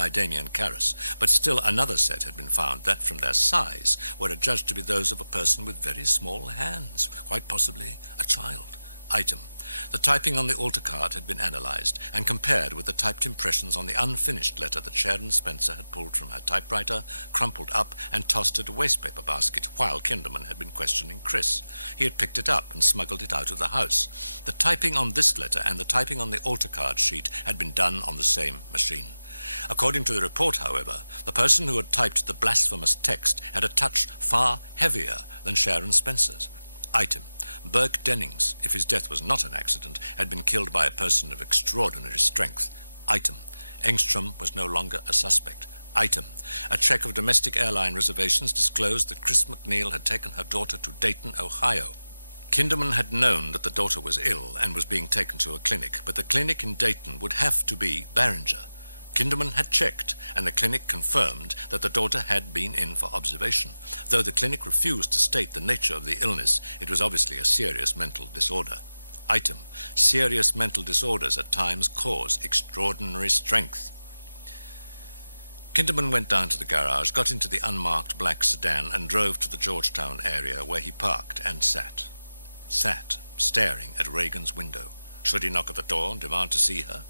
by Damien Carus, but still another set had been found that, from their size, were adjudged to be those of a person with very small hands, quite possibly a child. Item: the typing on the altar card had been analysed and compared with the typed impressions on the unfinished letter that Sharon Spencer had pulled from her typewriter, crumpled up, and tossed into a wastepaper basket while Kinderman had been questioning Chris. He had picked it up and smuggled it out of the house. The typing on this letter and the typing on the altar card sheet had been done on the same machine. According to the report, however, the person who had typed the blasphemous text had a touch far heavier than Sharon Spencer's. Item: Burke Dennings, if his death was not an accident, had been killed by a person of extraordinary strength. Item: Engstrom was no longer a suspect. Item: a check of domestic airline reservations disclosed that Chris McNeil had taken her daughter to Dayton, Ohio. Kinderman had known that the daughter was ill and was being taken to a clinic, but the clinic in Dayton would have to be Barringer. Kinderman had checked, and the clinic confirmed that the daughter had been in for observation. Though the clinic refused to state the nature of the illness, it was obviously a serious mental disorder. Item: serious mental disorders at times cause extraordinary strength. Kinderman went down to the garage, got into the unmarked black sedan, and drove to the Georgetown area, where he parked and sat, staring at Reagan's window. Should he knock at the door and demand to see her?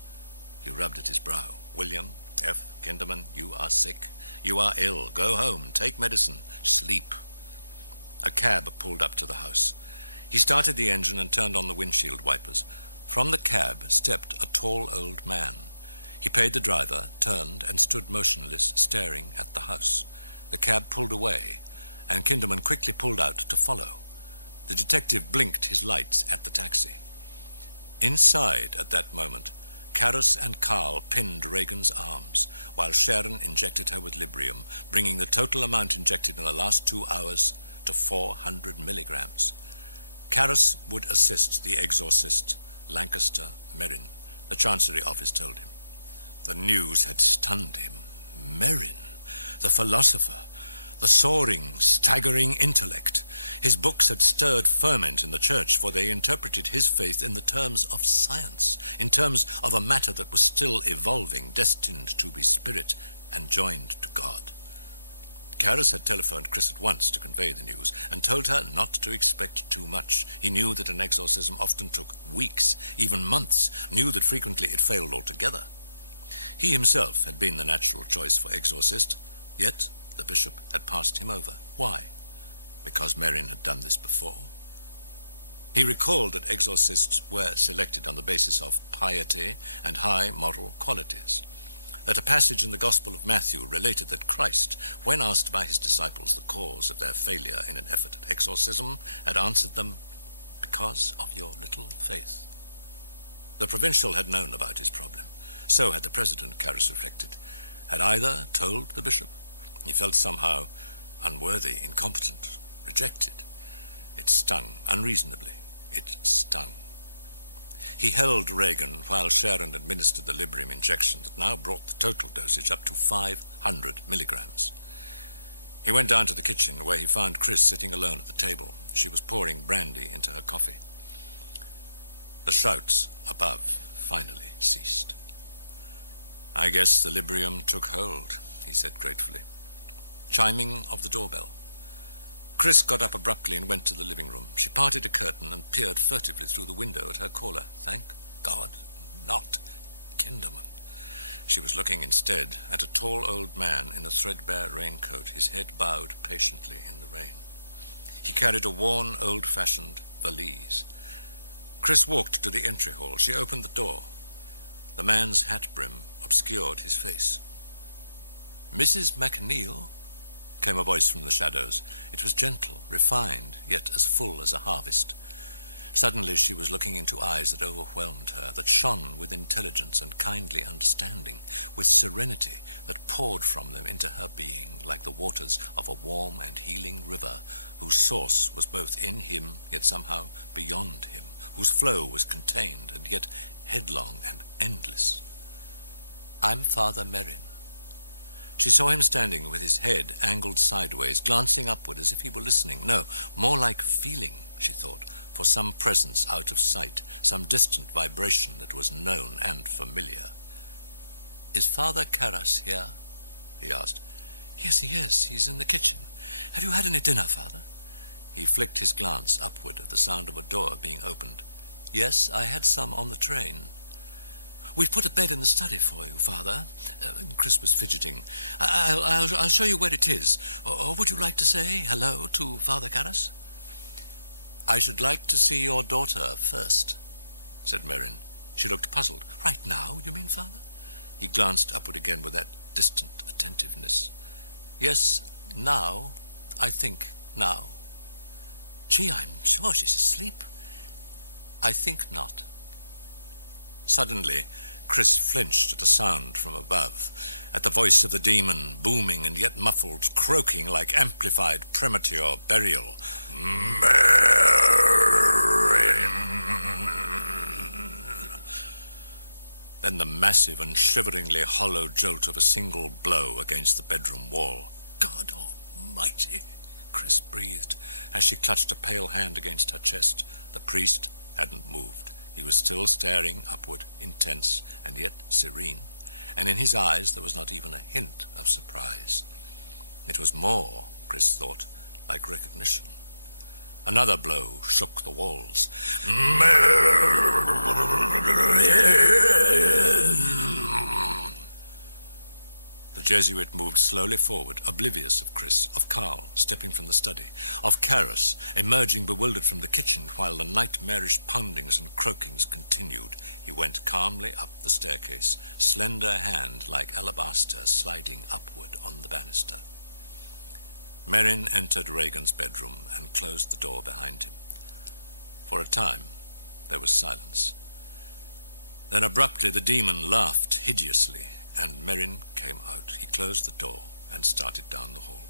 He rubbed at his brow. William F. Kinderman, you are sick. You are ill. Go home. Take medicine. Sleep. A cab pulled up to the house. He started the engine and turned on the windshield wipers. From the cab stepped a tall old man. He paid the driver, turned, and stood motionless, staring at the house. The cab pulled away, and Kinderman quickly pulled out to follow. The detective blinked his lights at the taxi. Inside, at that moment, Carus and Carl pinned Reagan's arms, while Sharon injected her with Librium, bringing the total amount injected in the last 2 hours to 400 milligrams. Carus would assist the exorcist, Lancaster Merrin, the Chancery Office told him. The news had stunned him. Merrin, the philosopher, the soaring, staggering intellect. His books had stirred ferment in the church, for they interpreted his faith in the terms of science, in terms of a matter that was still evolving, destined to be spirit and joined to God. Carus had telephoned Chris at once to convey the news and told her not to expect too much. He knew that an exorcism often took weeks, even months, knew that frequently it failed altogether. He himself had been the natural choice for exorcist, yet the bishop had passed him over. Why? Because Merrin had done this before. He recalled that exorcists were selected on the basis of piety and high moral qualities, that a passage in the Gospel of Matthew related that Christ, when asked by his disciples the cause of their failure in an effort at exorcism, had answered them, "Because of your little faith." The provincial had known about his problem. So had the president, Carus reflected, had either told the bishop. He felt somehow unworthy, incompetent, rejected. It stung, unreasonably. It stung. He held Reagan while Sharon administered the Librium injection that now brought the total dosage up to 500 milligrams. He went down to the kitchen, where he found Chris sitting alone at the table. She was pouring brandy into her coffee. The shouts above finally ceased. "I guess the Librium took hold," he said gratefully. Chiming of the doorbell. Chris got up abruptly and went to the living room. She parted a curtain and peered furtively through the window at her caller. Thank God, not Kinderman. She was looking instead at a tall old man in a threadbare raincoat, his head bowed patiently in the rain. He carried a worn, old-fashioned valise. Chris walked to the entry hall. She opened the door. The man's hat brim obscured his face. "Mrs. McNeil?" came a voice from the shadows. It was gentle, refined, yet as full as a harvest. Suddenly she was looking into eyes that overwhelmed her, that shone with intelligence and kindly understanding, with serenity that poured from them into her being like the waters of a warm and healing river, whose source was both in him, yet somehow beyond him, whose flow was contained and yet headlong and endless. "I'm Father Merrin." She saw him standing with his head angled sideways, glancing upward as if he were listening. No, more like feeling, she thought, for some presence out of sight, some distant vibration that was known and familiar. "Is Father Karras here?" he asked. "Yes, he is. He's in the kitchen. Have you had any dinner, Father?" He flicked his glance upward at the sound of a door being opened. "Yes, I had some on the train." "We've put a bed in the study for you, Father." Chris was fidgeting. I'll show you where it is. Or would you like to say hello to Father Karras?" "I should like to see your daughter first," said Merrin. She looked puzzled. "Right now, you mean, Father?" He glanced upward again with that distant attentiveness. "Yes, now. I think now." "Gee, I'm sure she's asleep." "I think not." Suddenly, Chris flinched at a sound from above, at the voice of the demon, booming and yet muffled, croaking like amplified premature burial. Then the massive and shiveringly hollow jolt of a single blow against the bedroom wall. "God Almighty," Chris breathed as she clutched a pale hand against her chest. The priest hadn't moved. He was still staring upward, intense and yet serene, and in his eyes there was not even a hint of surprise. It was more, Chris thought, like recognition. Another blow shook the walls. The Jesuit moved slowly forward, oblivious of Chris, of Carl stepping from the study, of Karras emerging bewildered from the kitchen while the nightmarish poundings and croakings continued. He went calmly up the staircase, slender hand like alabaster sliding upward on the banister. Merrin entered Regan's bedroom and closed the door behind him. For a time, there was silence. Then abruptly the demon laughed hideously, and Merrin came out. He closed the door and started down the hall.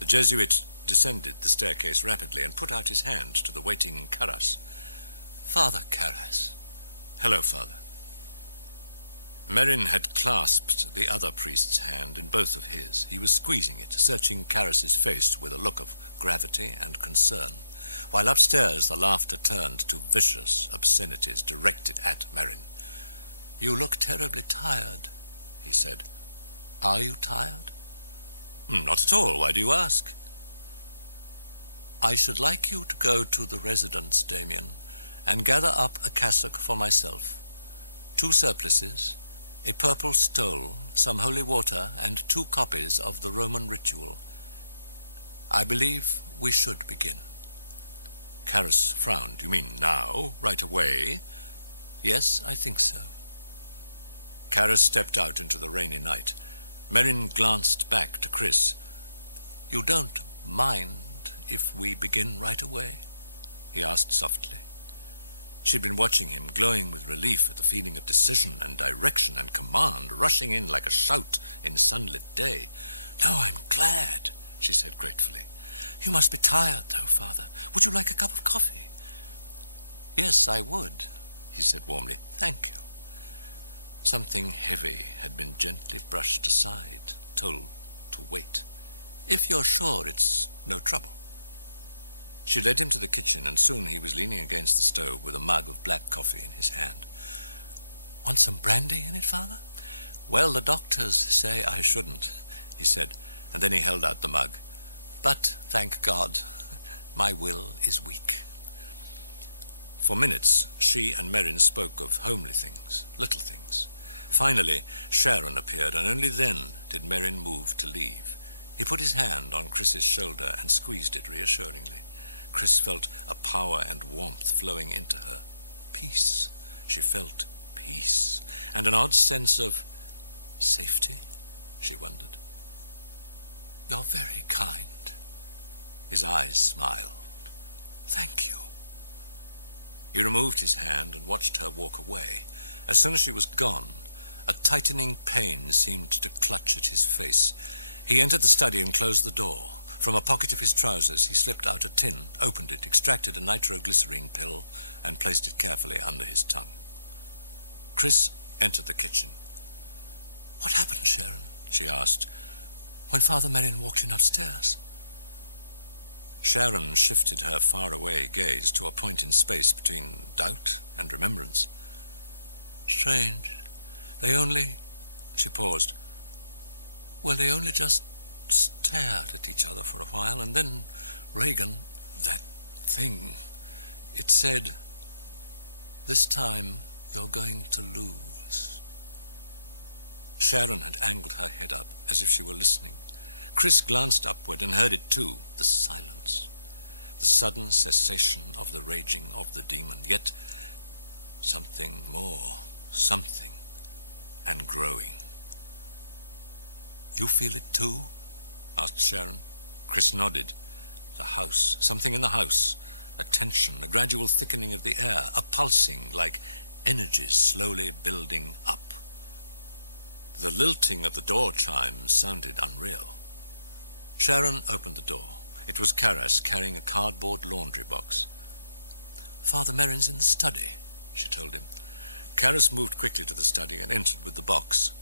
The Jesuit descended the staircase rapidly and put out his hand to the waiting Karras. "Father Karras." "Hello, Father." Merrin had clasped the other priest's hand in both of his. He was squeezing it, searching Karras's face with a look of gravity and concern, while upstairs the laughter turned to vicious obscenities directed at Merrin. "You look terribly tired," he said. "Are you tired?" "Not at all. Why do you ask?" "I should like you to go to the residence, Damien, and gather up a cassock for myself, 2 surplices, a purple stole, some holy water, and 2 copies of the Roman ritual. I believe we should begin." Karras frowned. "You mean now? Right away?" "Yes, I think so." Karras stepped out into the rainy night. Merrin glanced back to Chris. "You don't mind if we begin right away?" he asked softly. She'd been watching him, glowing with relief at the feeling of decision and direction and command rushing in like a shout in sunlit day. "No, I'm glad," she said gratefully. "You must be tired, though, Father. Would you like a cup of coffee?" "Yes, I would," he said warmly. "Thank you." Something heavy had been gently brushed aside, told to wait. "If you're sure it's no trouble." She led him to the kitchen, and soon he was leaning against the stove with a mug of black coffee in his hand. "Want some brandy in it, Father?" "Well, the doctors say I shouldn't," he said, and then he held out the mug. "But, thank God, my will is weak." For minutes, she and Merrin spoke of homely things, little things. Finally, Sharon appeared, and only then did Merrin move to leave. He put his hand on Chris's shoulder and squeezed it reassuringly. Chris felt a power and warmth flowing into her. Peace. She felt peace. And an odd sense of safety, she wondered. "You're very kind." His eyes smiled. "Thank you." He removed his hand and watched her walk away. As soon as she was gone, a tightening pain seemed to clutch at his face. He entered the study and closed the door. From a pocket of his trousers, he slipped out a tin, opened it, extracted a nitroglycerine pill, and placed it carefully under his tongue. Chris entered the kitchen. "What happened, Sharon?" she asked, "when Father Merrin walked in upstairs?" Sharon shifted her faraway gaze to a point in space between doubt and remembrance. "Strange. They only She paused. Well, they only just stared at each other for a while, and then Regan, that thing, it said, "This time you're going to lose." Sharon had angled her head up as if she were listening. Chris glanced upward and heard it too, the silence, the sudden cessation of the raging of the demon, yet something more, something, and growing. "You feel it too?" asked Sharon. Chris nodded. The house, something in the house, a tension, a gradual thickening of the air, a pulsing like energies slowly building up. The lilting of the door chimes sounded unreal. Sharon opened the door. It was Karas carrying a cardboard laundry box. "Father Merrin's in the study," she told him. Karas moved quickly to the study and entered with the box.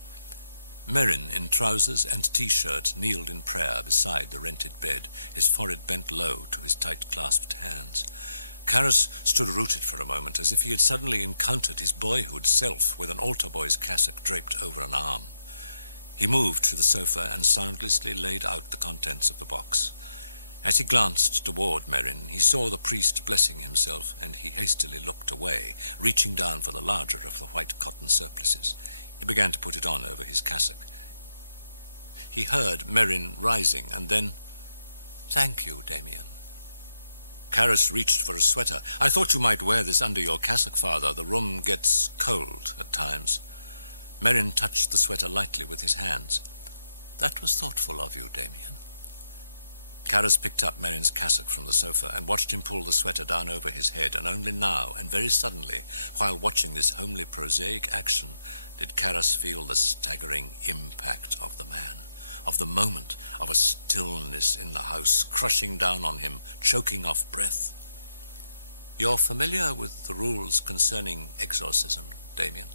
Merrin, in trousers and T-shirt, kneeled in prayer beside the rented bed, his forehead bent low to his tight-clasped hands. Karas stood rooted for a moment, as if he had suddenly encountered his boyhood self with an altar boy's cassock draped over an arm. He moved to the sofa and soundlessly laid out the contents of the box. As he glanced toward Merrin, he saw the priest blessing himself, and he hastily looked away, reaching down for the larger of the white cotton surplices. He began to put it on over his cassock. He heard Merrin rising, and then, "Thank you, Damien." Karas reached for a sweater. "I thought you might wear this under your cassock, Father. The room gets cold at times." Merrin touched the sweater lightly with his hands. "That was thoughtful of you, Damien." Karas picked up Merrin's cassock from the sofa and watched him pull the sweater down over his head, and only now, and very suddenly, while watching this homely prosaic action, did Karas feel the staggering impact of the man, of the moment, of a stillness in the house, crushing down on him, choking off breath. "You're familiar with the rules concerning exorcism, Damien?"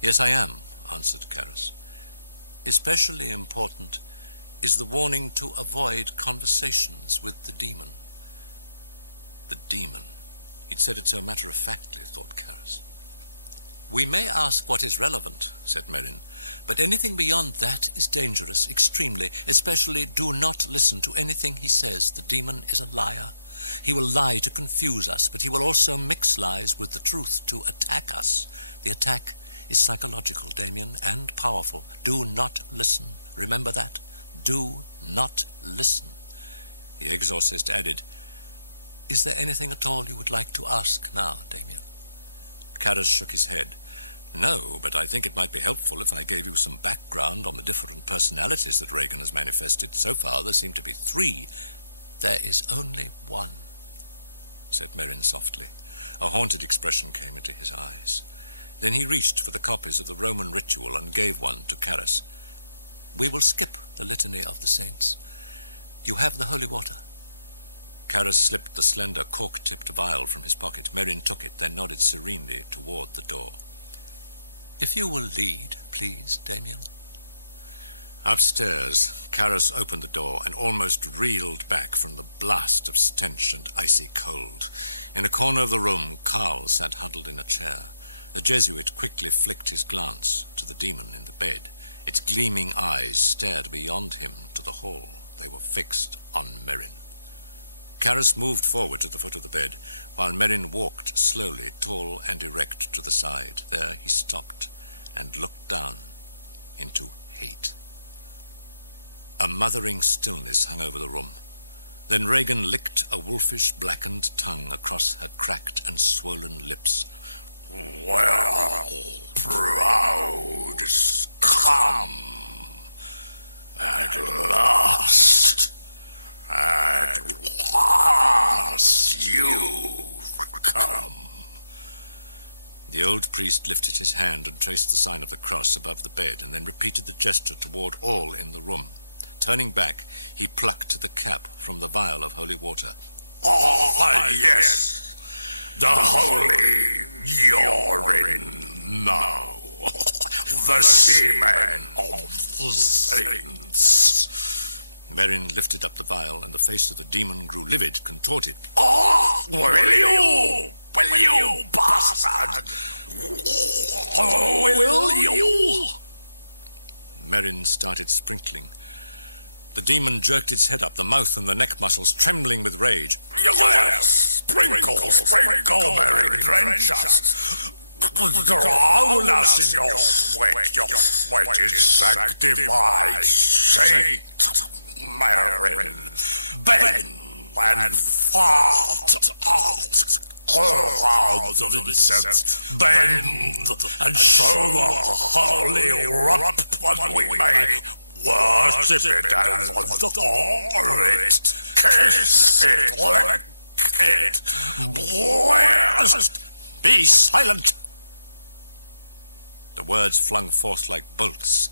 "Yes, I am," answered Karas. "Especially important is the warning to avoid conversations with the demon." The demon. He'd said it so matter-of-factly, thought Karas. "We may ask what is relevant," said Merrin, "but anything beyond that is dangerous, extremely. Especially do not listen to anything he says. The demon is a liar. He will lie to confuse us, but he will also mix lies with the truth to attack us. The attack is psychological, Damien, and powerful. Do not listen. Remember that. Do not listen." The exorcist added, "Is there anything at all you would like to ask now, Damien?" Karas shook his head. "No, but I think it might be helpful if I gave you some background on the different personalities that Regan has manifested. So far, there seem to be 3. "There is only one," said Merrin softly. A haunted expression came into his eyes. Then he reached for the copies of the Roman ritual and gave one to Karas. "We will skip the litany of the saints. You have the holy water." Karas slipped the slender cork-tipped vial from his pocket. Merrin took it, then nodded serenely toward the door. "If you will lead, please, Damien." Upstairs, Karas opened the door and almost reeled back from the blast of stench and icy cold. In a corner of the room, Carl sat huddled in a chair. The Jesuit quickly flicked his glance to the demon in the bed. Its gleaming eyes stared beyond him to the hall. They were fixed on Merrin. Karas moved forward to the foot of the bed, while Merrin walked slowly, tall and erect, to the side. There he stopped and looked down into hate. A mothering stillness hung over the room. Then Regan licked a wolfish blackened tongue across her cracked and swollen lips. "Well, proud scum, at last you've come." The old priest lifted his hand and traced the sign of the cross above the bed, and then repeated the gesture toward all in the room. Turning back, he plucked the cap from the vial of holy water. "Ah, yes, the holy urine now, the semen of the saints." Merrin lifted up the vial, and the face of the demon grew livid, contorted. "Oh, will you, bastard? Will you?" Merrin started sprinkling. The demon jerked its head up, the mouth and the neck muscles trembling with rage. Yes, sprinkle, Merrin, drench us. Drown us in your sweat. Your sweat is sanctified. Saint Merrin, bend and fart out clouds of incense. Bend and show the holy rump that we may worship it and adore it. Kiss it, lick it, blast. Be silent! The words flung forth like bolts.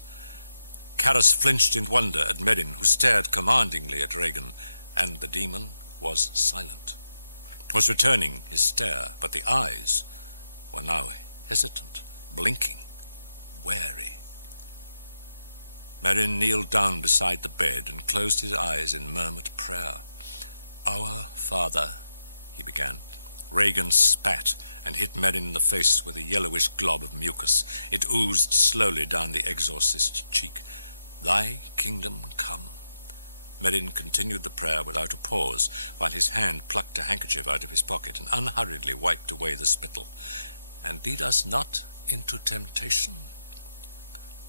Karras flinched in wonder at Merrin, who stared commandingly at Regan, and the demon was silent. Was returning his stare, but the eyes were now hesitant, blinking, wary. Merrin kneeled down beside the bed and closed his eyes in murmured prayer. "Our Father," he began. Regan spat and hit Merrin in the face with a yellowish glob of mucus. It oozed slowly down the exorcist's cheek. "Thy kingdom come." Merrin continued the prayer without a pause, while his hand plucked a handkerchief out of his pocket and unhurriedly wiped away the spittle. "And lead us not into temptation,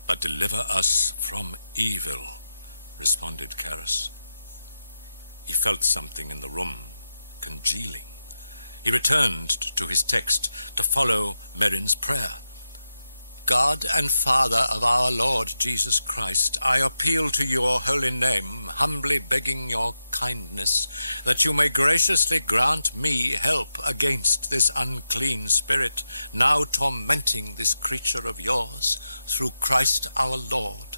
but deliver us from evil," responded Karras. He felt something in the room congealing. He returned to his text to follow Merrin's prayer. "God and Father of our Lord Jesus Christ, I appeal to your holy name, humbly begging your kindness, that you may graciously grant me help against this unclean spirit, now tormenting this creature of yours, through Christ our Lord."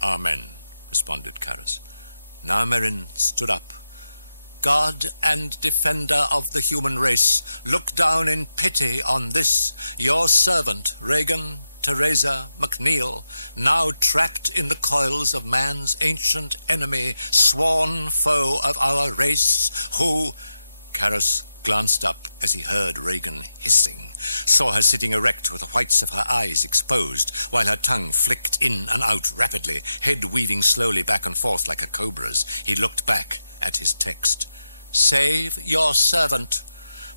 "Amen," responded Karras. Now Merrin stood up. "God and defender of the human race, look down in pity on this, your servant, Regan Teresa MacNeil, now trapped in the coils of man's ancient enemy, sworn foe of our race, who—" Karras glanced up as he heard Regan hissing, saw her sitting erect with the whites of her eyes exposed, while her tongue flicked in and out rapidly, head weaving slowly back and forth like a cobra's. He looked back at his text. "Save your servant,"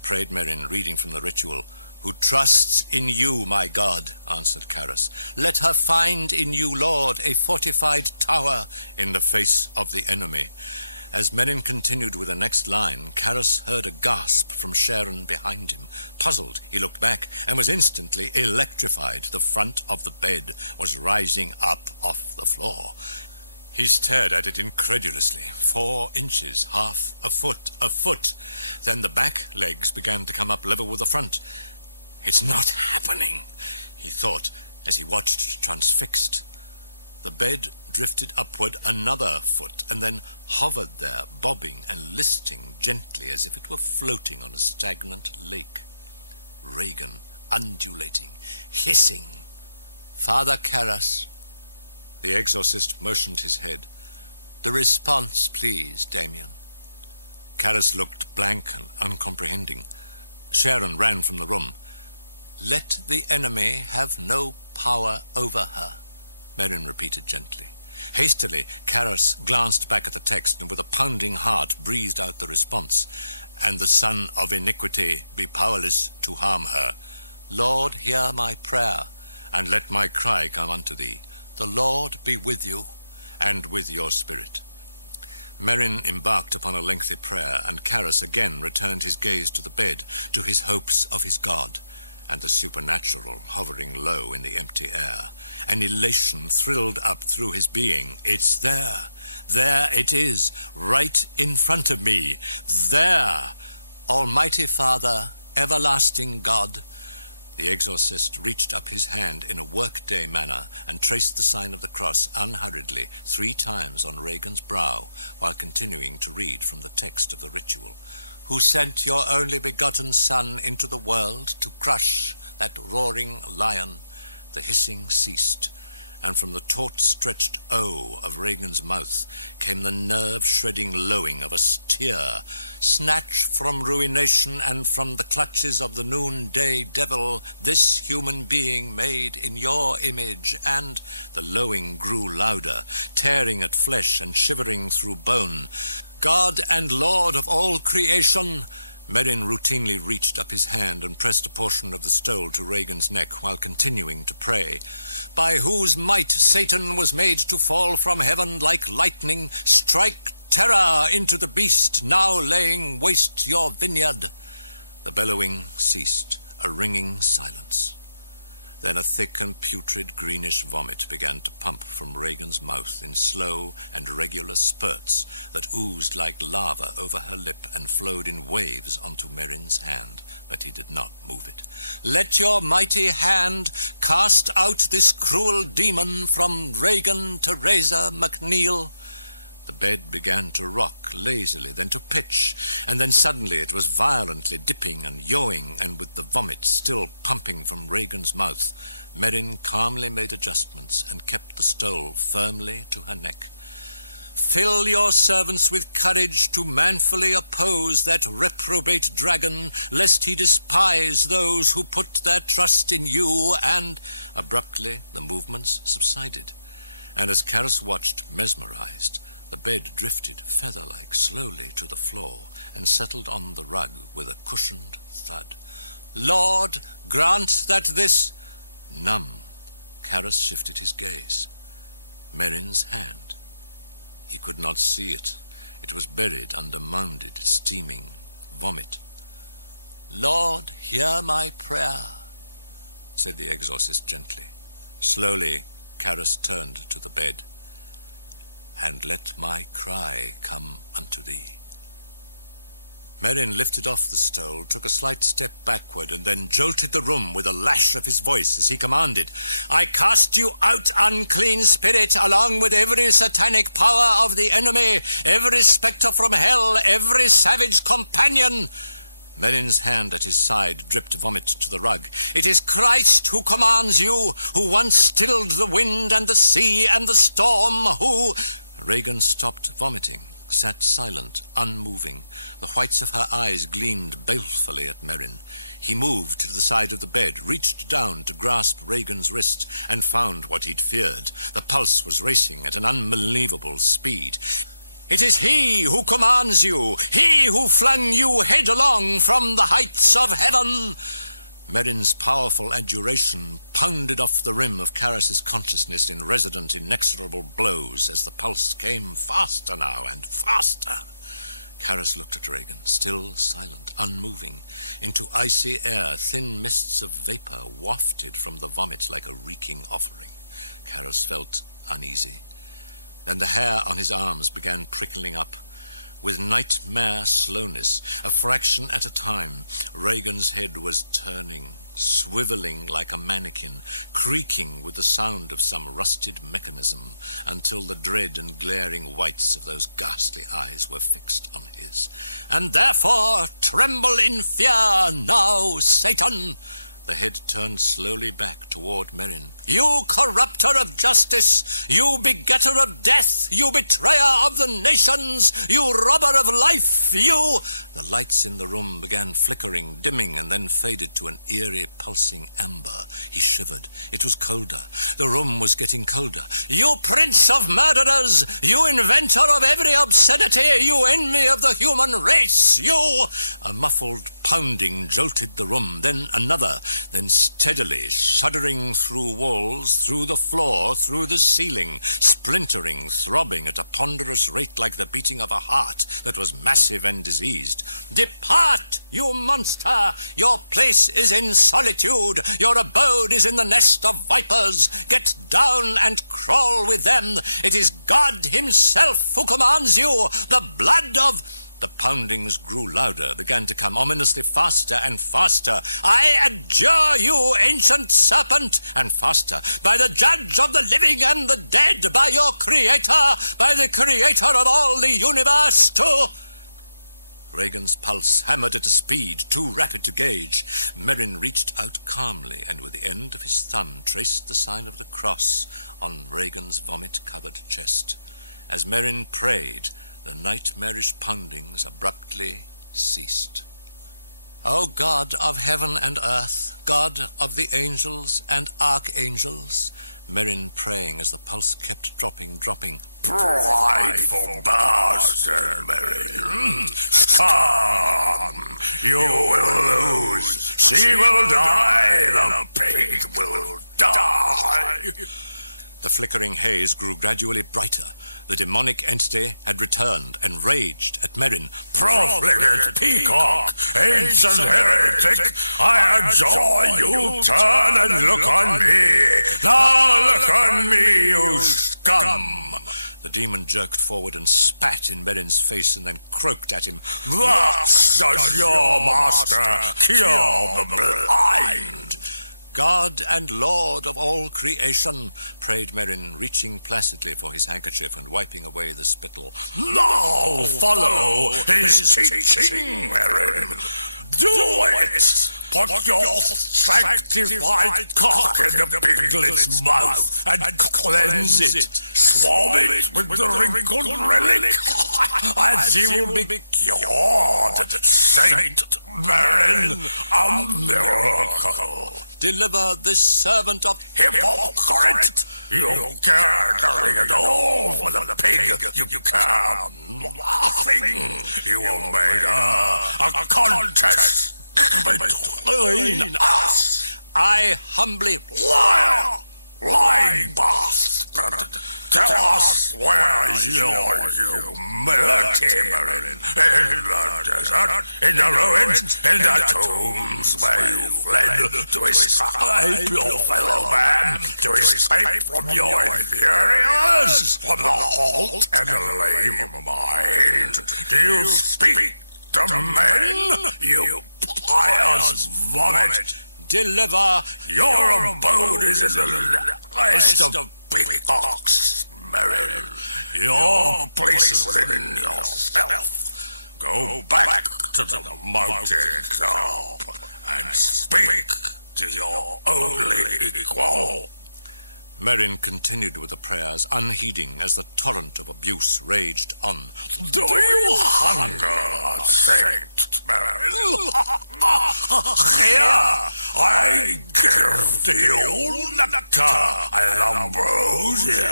prayed Merrin, reading from the ritual. "Who trusts in you, my God," answered Karras. "Let her find in you, Lord, a fortified tower in the face of the enemy." As Merrin continued with the next line, Karras heard a gasp from Sharon behind him. Puzzled, he looked back and was instantly electrified. The front of the bed was rising up off the floor. He stared at it incredulously. 4 inches, half a foot, a foot. Then the back legs began to come up level with the front. "It's not happening," he thought as he watched transfixed. The bed drifted upward another foot and then hovered there, bobbing and listing gently as if it were floating on a stagnant lake. Regan undulating, hissing. "Father Karras." The exorcist motioned his head. "The response, please, Damien." Karras looked blank and uncomprehending. Sharon ran from the room. "Let the enemy have no power over her," Merrin repeated gently. Hastily, Karras glanced back at the text and with a pounding heart breathed out the response. "And the son of iniquity be powerless to harm her. Lord, hear my prayer, and let my cry come unto thee. The Lord be with you, and with your spirit." Merrin embarked upon a lengthy prayer, and Karras again returned his gaze to the bed, to his hopes of his God, and the supernatural hovering low in the empty air. An elation thrilled up through his being. "It's there. There it is, right in front of me. There! Almighty Father, everlasting God." The exorcist reached up his hand in a workday manner and traced the sign of the cross unhurriedly 3 times on Regan's brow, while continuing to read from the text of the ritual. "Who sent your only begotten Son into the world to crush that roaring lion." The hissing ceased, and from the taut-stretched O of Regan's mouth came the nerve-shredding lowing of a steer. Snatch from ruination and from the clutches of the noonday devil this human being made in your image, and the lowing grew louder, tearing at flesh and shivering through bone. God and Lord of all creation! Merrin routinely reached up his hand and pressed a portion of the stole to Regan's neck while continuing to pray. By whose might Satan was made to fall from heaven like lightning, strike terror into the beast now laying waste your vineyard. The bellowing ceased, a ringing silence. Then a thick and putrid greenish vomit began to pump from Regan's mouth in slow and regular spurts that oozed like lava over her lip and flowed in waves onto Merrin's hand, but he did not move it. Let your mighty hand cast out this cruel demon from Regan Teresa McNeil. The bed began to rock lazily, then to pitch, and then suddenly it was violently dipping and yawing, and with the vomit still pumping from Regan's mouth, Merrin calmly made adjustments and kept the stole firmly to her neck. Fill your servants with courage to manfully oppose that reprobate dragon, lest he despise those who put their trust in you, and abruptly the movements subsided, and as Karis watched, mesmerized, the bed drifted feather-like slowly to the floor and settled on the rug with a cushioned thud. Lord, grant that this... Numb, Karis shifted his gaze. Merrin's hand. He could not see it. It was buried under mounded, steaming vomit. Lord, hear my prayer, said the exorcist gently. Slowly, Karis turned to the bed. And let my cry come unto thee. Merrin lifted off the stole, took a slight step backward, and then jolted the room with a lash of his voice as he commanded, I cast you out, unclean spirit, along with every satanic power of the enemy, every spectre from hell, every savage companion. Merrin's hand at his side dripped vomit to the rug. It is Christ who commands you, who once stilled the wind and the sea and the storm, who... Regan stopped vomiting, sat silent, unmoving. The whites of her eyes gleamed balefully at Merrin. He moved to the side of the bed, reached down to grasp Regan's wrist, and found what he'd feared. The pulse was racing at an unbelievable speed. It is he who commands you, he who flung you headlong from the heights of heaven. Merrin's powerful adjuration pounded off the rim of Karis's consciousness in resonant, inexorable blows as the pulse came faster now and faster. Karis looked at Regan, still silent, unmoving. Into icy air, thin mists of vapor wafted from the vomit like a reeking offering. Karis felt uneasy. Then the hair on his arms began prickling up. With nightmare slowness, a fraction at a time, Regan's head was turning, swiveling like a mannequin, creaking with the sound of some rusted mechanism, until the dread and glaring whites of those ghastly eyes were fixed on his. And therefore tremble in fear now, Satan! The head turned slowly back toward Merrin. You corrupter of justice! You begetter of death! You betrayer of the nations! You robber of life! You... The lights in the room began flickering, dimming, and then faded to an eerie, pulsing amber. He shivered. It was colder. The room was getting colder. You prince of murderers! You inventor of every obscenity! You envy of the human race! You... A muffled pounding jolted the room, then another, then steadily, shuddering through walls, through the floor, through the ceiling, splintering, throbbing at a ponderous rate like the beating of a heart that was massive and diseased. Depart, you monster! Your place is in solitude. Your abode is in the nest of vipers. Get down and crawl with them. It is God himself who commands you. The blood of... The poundings grew louder, began to come ominously faster and faster. I adjure you, ancient serpent, and faster, by the judge of the living and the dead, by your creator, by the creator of all the universe, to... Regan's pulse hammered at a speed too rapid to gauge. Merrin reached out calmly and with the end of his thumb traced the sign of the cross on Regan's vomit-covered chest. As Merrin prayed, the nightmarish poundings abruptly ceased. O God of heaven and earth, God of the angels and archangels, Merrin praying as the pulse kept dropping. Prideful bastard, Merrin. Come, you will lose. She will die. The pig will die. The flickering haze grew gradually brighter. The demonic entity had returned and raged at Merrin. Profligate peacock, ancient heretic, I adjure you, turn and look on me. Now look on me, you scum. The demon jerked forward and spat in Merrin's face and then croaked at him. Thus does your master cure the blind. God and Lord of all creation, prayed Merrin, reaching placidly for his handkerchief and wiping away the spittle. Now follow his teaching, Merrin. Do it! Put your sanctified cock in the piglet's mouth and cleanse it. Swab it with the wrinkled relic, and she will be cured. Saint Merrin, a miracle. Deliver this servant of Hypocrite! You care nothing at all for the pig. You care nothing. You will make a contest between us. I humbly Liar! Lying bastard! Tell us where is your humility, Merrin? In the desert, in the ruins, in the tombs where you fled to escape your fellow man, to escape from your inferiors, from the halt and the lame mind. Do you speak to men, you pious vomit? deliver. Your abode is in the nest of peacocks, Merrin. Your place is within yourself. Go back to the mountain top and speak to your only equal. Merrin continued with the prayers, unheeding as the torrent of abuse raged on. Do you hunger, Saint Merrin? Here, I give to you nectar and ambrosia.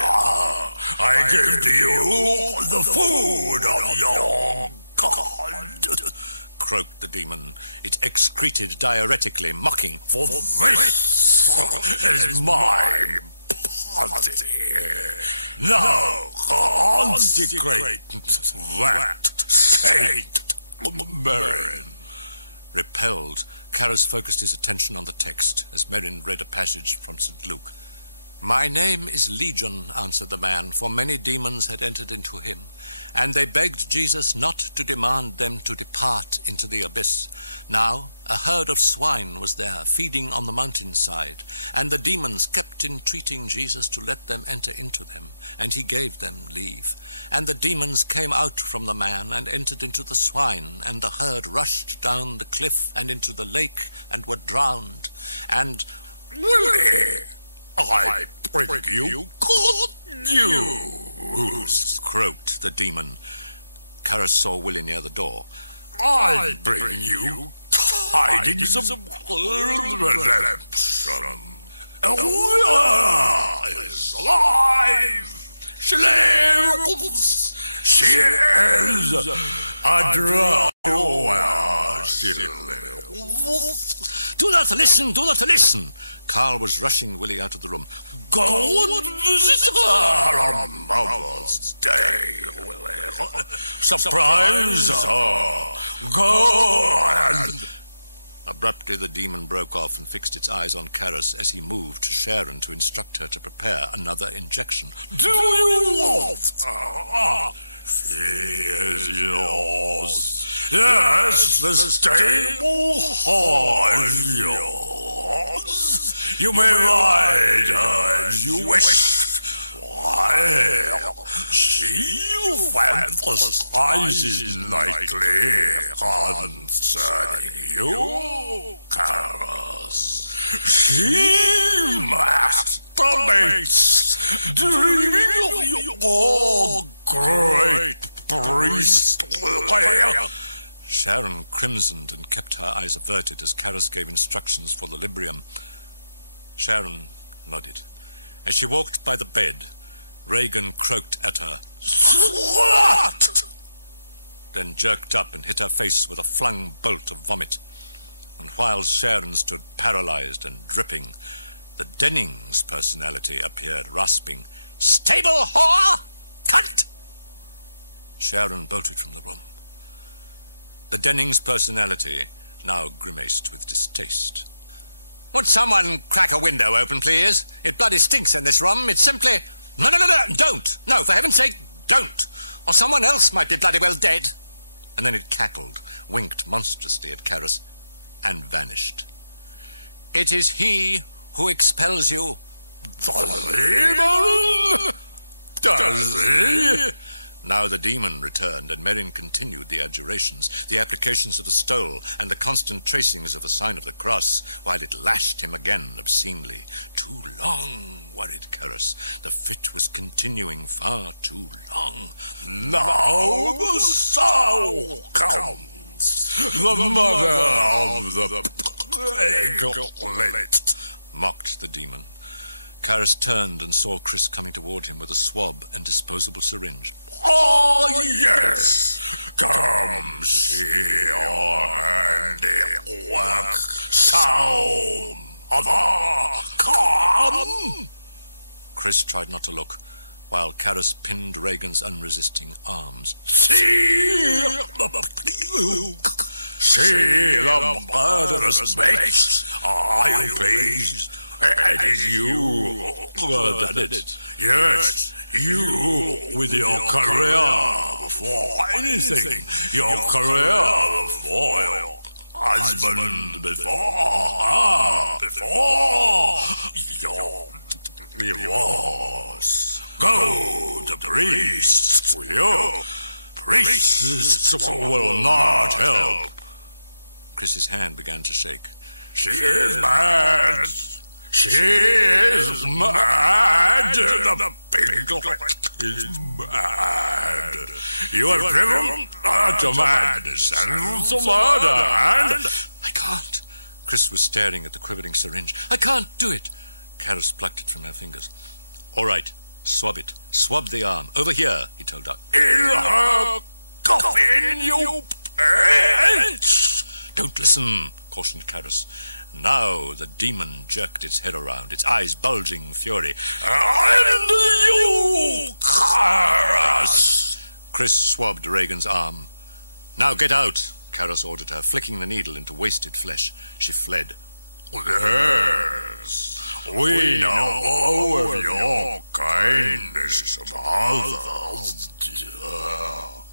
I give to you the food of your God, croaked the demon. It excreted diuretically, mocking. For this is my body. Now consecrate that Saint Merrin. Repelled, Karras focused his attention on the text as Merrin read a passage from St. Luke. My name is Legion, answered the man, for many demons had entered into him, and they begged Jesus not to demand them to depart into the abyss. Now a herd of swine was there, feeding on the mountainside, and the demons kept entreating Jesus to let them enter into them, and he gave them leave. And the demons came out from the man and entered into the swine, and the herd rushed down the cliff and into the lake and were drowned. And Willie, I bring you good news, croaked the demon. Karras saw Willie near the door. I bring you tidings of redemption. Ella is alive. She lives. She is a drow where she lives. Do not listen, do not listen. Carl was rushing Willie out of the room. Go and visit her on Mother's Day, Willie. Surprise her. Go and... Abruptly the demon broke off and fixed its eyes on Karras as he moved to Sharon to instruct her to prepare another injection. Do you want her? She is yours. Yes, the stable whore is yours. You may ride her as you wish. While she fantasizes nightly concerning you, Karras. She masturbates dreaming of your great priestly. Sharon crimsoned and kept her eyes averted as Karas gave instructions for the Librium. Sharon nodded. As she walked by the bed, Regan croaked at her, "Slut!" then jerked up and hit her face with a flung bolt of vomit. And while Sharon stood paralyzed and dripping, the Dennings personality appeared, rasping, "Stable whore! Cunt!" Sharon bolted from the room. The Dennings personality now grimaced with distaste. "Would someone crack a window open, please? It bloody stinks in this room. It's simply... No, don't! No, for heaven's sake, don't! Or someone else might be bloody well dead." And then it cackled, winked monstrously at Karas, and vanished. "It is he who expels you." "The demon? Does he?" Now the demon returned, and Merrin continued the adjurations, the applications of the stole, and the constant tracings of the sign of the cross, while it lashed him again obscenely. Too long, worried Karas. The fit was continuing far too long. "Now the soul comes, the mother of the piglet," mocked the demon. Karas turned and saw Chris coming toward him with a swab and disposable syringe. "Oh, yes! Come see your handiwork, soul mother! Come!" Chris tried not to look, while Karas pinned Regan's unresisting arms. "See the puke! See the murderous bitch! Are you pleased? It is you who have done it. Yes, you with your career before anything. Your career before your husband, before your divorce. Go to priests, will you? Priests will not help." Chris's hand began to shake. "She is mad. She is mad. The piglet is mad. You have driven her to madness and to murder, and..." "I can't." Chris was staring at the quivering syringe. "I can't do it." Karas plucked it from her fingers. "All right, swab it. Swab the arm. Over here," he told her. "In her coffin, you bitch!" "Don't listen," cautioned Karas. Now the demon jerked its head around, its eyes bulging fury. "And you, Karas!" Chris swabbed Regan's arm. "Now get out," Karas ordered her, flicking the needle into wasted flesh. She fled. "Yes, we know of your kindness of others, dear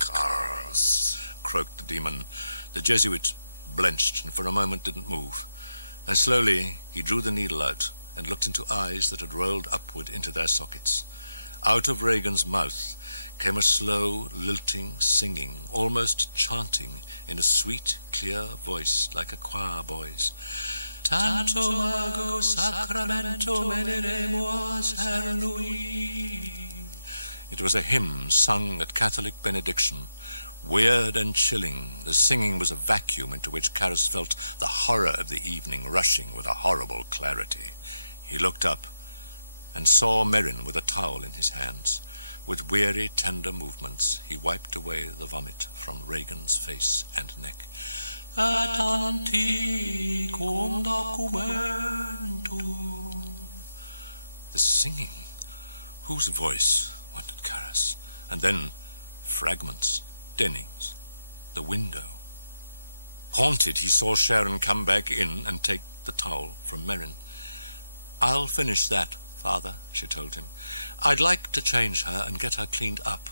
Karas," croaked the demon. The Jesuit blenched and for a moment didn't move. And slowly he drew the needle out and looked into eyes that had rolled upward into their sockets. Out of Regan's mouth came a slow, lilting singing, almost chanting, in a sweet, clear voice like a choir boy's. "Tanto mago sacramento veneremus hernui." It was a hymn sung at Catholic benediction. Weird and chilling, the singing was a vacuum into which Karas felt the horror of the evening rushing with a horrible clarity. He looked up and saw Merrin with a towel in his hands. With weary, tender movements, he wiped away the vomit from Regan's face and neck. "Et antiquum documentum." The singing. Whose voice? Wondered Karas. And then fragments. Dennings. The window. Haunted, he saw Sharon come back in and take the towel from Merrin. "I'll finish that, Father," she told him. "I'd like to change her and get her cleaned up.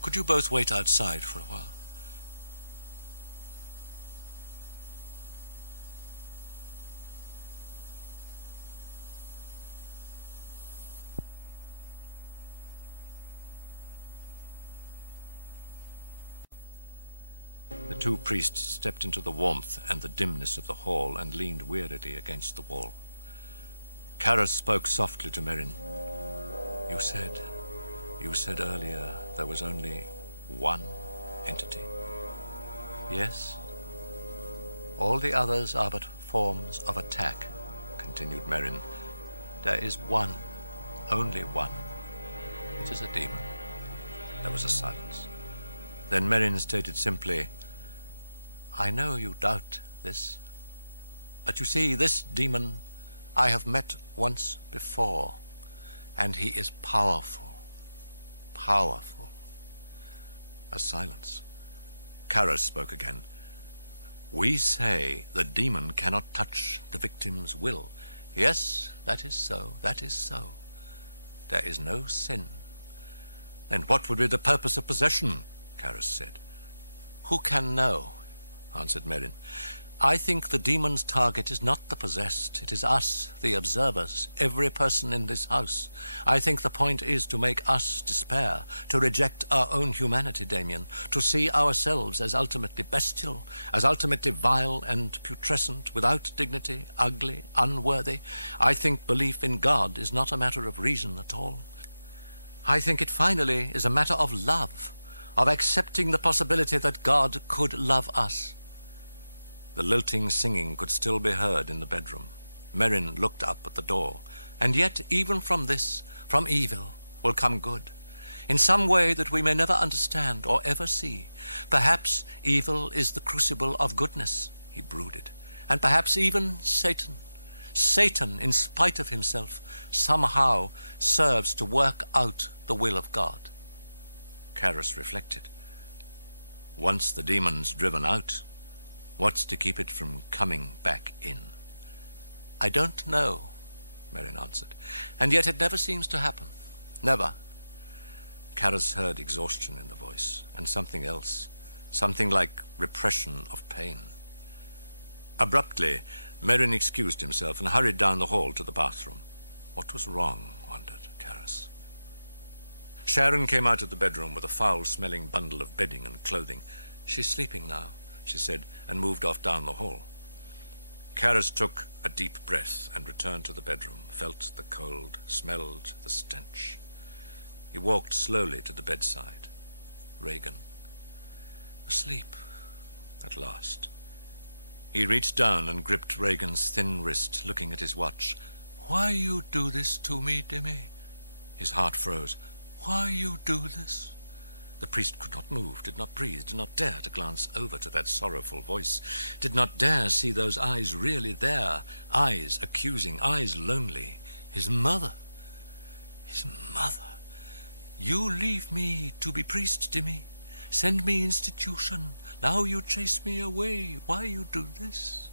Could you both wait outside for a while?" The two priests stepped into the warmth and the dimness of the hall and leaned wearily against the wall. Karas spoke softly to Merrin. You said earlier there was only one entity. Yes? All the others are but forms of attack, continued Merrin. There is one, only one. It is a demon. There was a silence. Then Merrin stated simply, I know you doubt this, but you see, this demon I have met once before, and he is powerful. Powerful. A silence. Karras spoke again. We say the demon cannot touch the victim's will. Yes, that is so, that is so. There is no sin. Then what would be the purpose of possession? Karras said. Who can know? Answered Merrin. I think the demon's target is not the possessed. It is us, the observers, every person in this house. I think the point is to make us despair, to reject our own humanity, Damien, to see ourselves as ultimately bestial, as ultimately vile and putrescent, without dignity, ugly, unworthy. I think belief in God is not a matter of reason at all. I think it finally is a matter of love, of accepting the possibility that God could love us. The lilting singing could still be heard in the bedroom. Merrin looked up at the door. And yet, even from this, from evil, will come good. In some way that we may never understand or ever see. Perhaps evil is the crucible of goodness, he brooded. And perhaps even Satan. Satan, in spite of himself, somehow serves to work out the will of God. Karras reflected. Once the demon's driven out, what's to keep it from coming back in? I don't know, Merrin answered. And yet it never seems to happen. Never. Karras heard exhaustion in the voice, and something else, something like repression of pain. Abruptly, Merrin excused himself and hurried down the hall to the bathroom. What was wrong, wondered Karras. Sharon came out of the bedroom with a foul-smelling bundle of bedding and clothing. She's sleeping now, she said, and moved off down the hall. Karras took a deep breath and returned to the bedroom, felt the cold, smelled the stench. He walked slowly to the bedside. Regan. Asleep, at last. He reached down and gripped Regan's thin wrist, looking at his watch. Why you do this to me, Dimmy? His heart froze. Why you do this? The priest could not move, did not breathe, did not dare to glance over to that sorrowful voice, did not dare see those eyes really there, eyes accusing, eyes lonely. His mother. His mother. You leave me to be priest, Dimmy. Send me institution. Now you chase me away. Why you do this?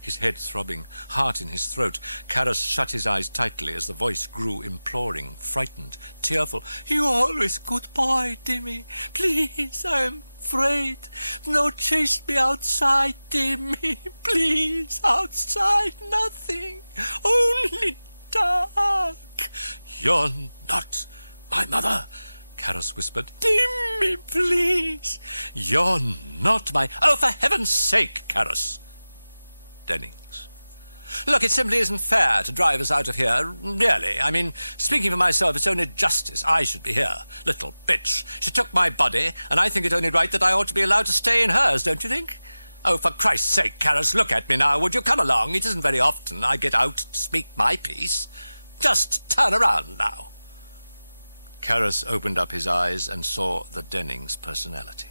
His head throbbing, heart in his throat, Karras shut his eyes tightly as the voice grew imploring, frightened, tearful. You always goodbye, Dimmy. Please, I am afraid. No, chase me outside, Dimmy. Please, outside, nothing. Only dark. You're not my mother, Karras whispered. Dimmy, please. You're not my... Oh, for heaven's sake, Karras. Dennings. Look, it simply isn't fair to drive us out of here, really. I mean, speaking for myself, it's only justice I should be here. Little bitch. She took my body, and I think it only right that I ought to be allowed to stay in hers, don't you think? Oh, for Christ's sake, Karras, look at me now. Would you come along? It isn't very often I get out to speak my piece. Just turn around now. Karras opened up his eyes and saw the Dennings personality.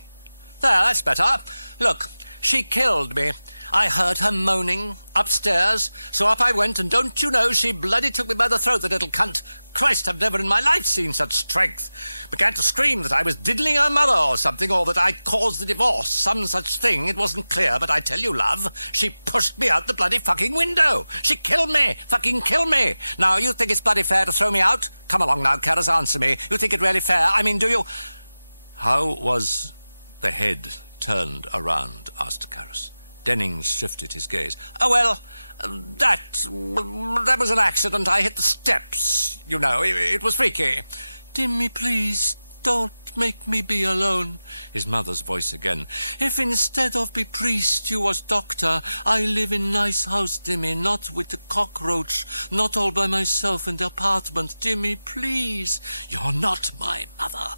There, that's better. Look, she killed me. I heard her moaning upstairs, so up I went, and don't you know, she bloody took me by the throat, the little cunt. Christ, I've never in my life seen such strength. Began to scream that I was diddling her mother or something, or that I caused the divorce, some such thing. It wasn't clear, but I tell you, love, she pushed me out the bloody fucking window. She killed me. Fucking killed me. Now, you think it's bloody fair to throw me out? Come along now, Karras, answer me. You think it really fair? I mean, do you... How was the head turned around? Asked Karras. Dennings shifted his gaze. Oh, well, that was an accident. I hit the steps, you know. It was freaky. Dimmy, please, don't make me be alone. His mother's voice again. If instead of be priest you was doctor, I live in nice house, Dimmy, not with the cockroach, not all by myself in the apartment. Dimmy, please. You're not my mother.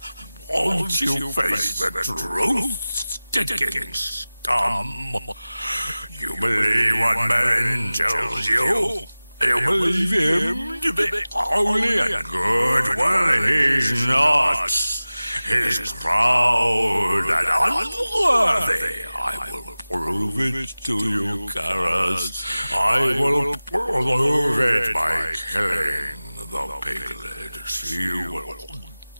Won't you face the truth, stinking scum? You believe what Merrin tells you? You believe him to be holy and good? Well, he's not. He's proud and unworthy. I will prove it to you, Karas. I will prove it by killing the piglet. She will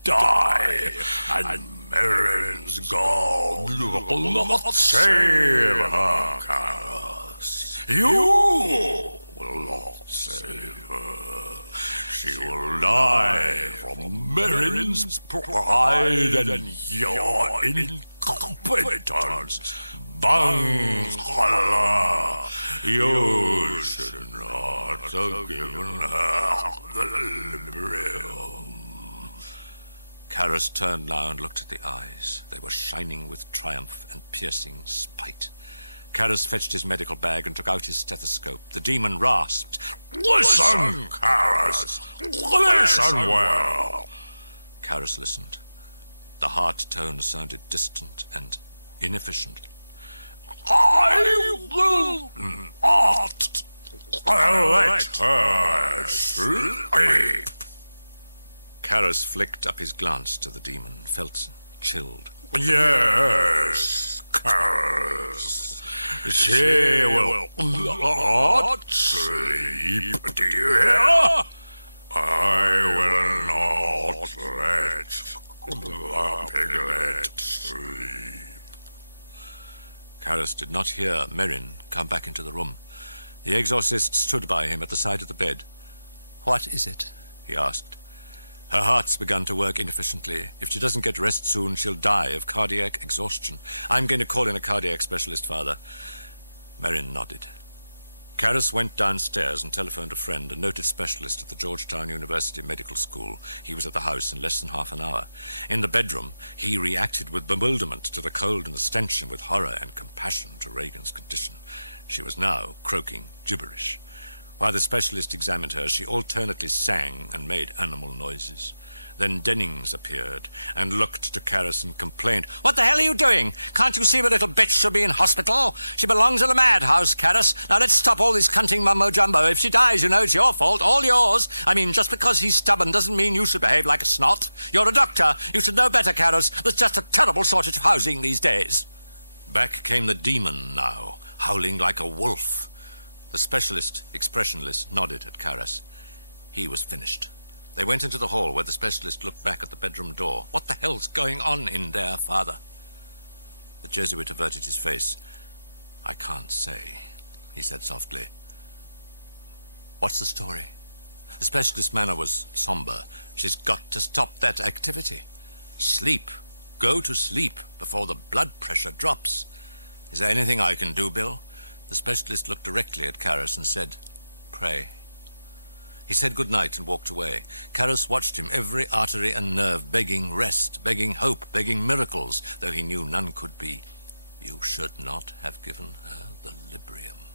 die, and Merrin's God will not save her, Karas. You will not save her. She will die from Merrin's pride and your incompetence. Bangala, you should not have given her the Librium. Karas turned now and looked at the eyes. They were shining with triumph and piercing spite. Karas fetched his medical bag and took out his stethoscope. The demon rasped. Listen, Karas! Listen well! Karas listened. The heart tone sounded distant and inefficient. I will not let her sleep. Karas flicked up his glance to the demon, felt chilled. Yes, Karas. She will not sleep, do you hear? I will not let the piglet sleep. Karas did not hear Merrin come back into the room. The exorcist stood by him at the side of the bed. "What is it?" he asked. Her heart's begun to work inefficiently. If she doesn't get rest soon, she'll die of cardiac exhaustion. I'm going to call in a cardiac specialist, Father. Merrin nodded. Karas went downstairs and telephoned a friend, a noted specialist at the Georgetown University Medical School. He was at the house in less than half an hour. In the bedroom, he reacted with bewilderment to the cold and the stench, and with horror and compassion to Regan's condition. She was now croaking gibberish. While the specialist examined her, she alternately sang and made animal noises. Then Dennings appeared and looked to Karas and complained. "What the hell are you doing? Can't you see the little bitch should be in hospital? She belongs in a madhouse, Karas. Now let's stop all this cunting mumbo-jumbo. If she dies, you know, it's your fault, all yours. I mean, just because he's stubborn doesn't mean you should behave like a snot. You're a doctor. You should know better, Karas. There's just a terrible shortage of housing these days." Back came the demon now, howling like a wolf. The specialist, expressionless, nodded at Karas. He was finished. They went into the hall where the specialist looked back at the bedroom door. "What the hell's going on in there, Father?" The Jesuit averted his face. "I can't say," he said softly. "What's the story?" The specialist's manner was somber. "She's got to stop that activity. Sleep. Go to sleep before the blood pressure drops. Is there anything I can do, Bill?" The specialist looked directly at Karas and said, "Pray." He said good night and walked away. Karas watched him, every artery and nerve begging rest, begging hope, begging miracles, though he knew none could be. You should not have given her the Librium.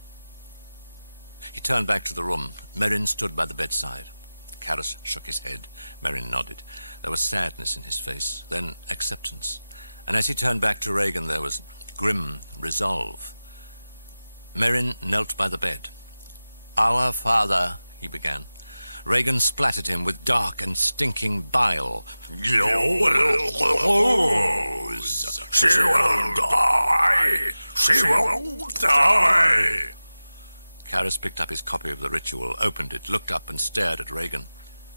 He turned back to the room. Merrin stood by the bedside. Karas shook his head. Merrin nodded. There was sadness in his face, then acceptance. And as he turned back to Regan, there was grim resolve. Merrin knelt by the bed. "Our Father," he began. Regan splattered him with dark and stinking bile. "You will lose. She will die. She will die." Karas picked up his copy of the ritual, opened it, looked up and stared at Regan.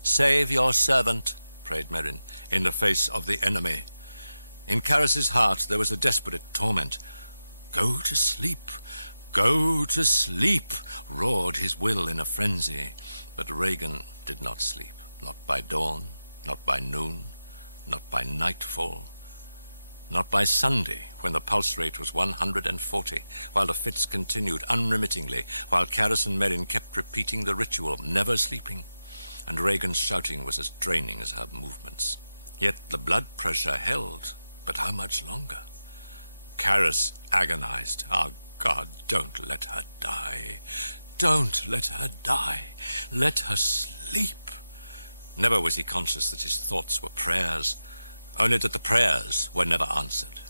"Save your servant," prayed Merrin, "in the face of the enemy." In Karas's heart there was a desperate torment. "Go to sleep. Go to sleep," roared his will in a frenzy. But Regan did not sleep, not by dawn, not by noon, not by nightfall, not by Sunday, when the pulse rate was 140, while the fits continued unremittingly, while Karas and Merrin kept repeating the ritual, never sleeping, and Regan's shouting was as draining as her movements. Yet the blood pressure held, but how much longer? Karas agonized. "Ah, God, don't let her die. Don't let her die. Let her sleep." Never was he conscious that his thoughts were prayers, only that the prayers were never answered.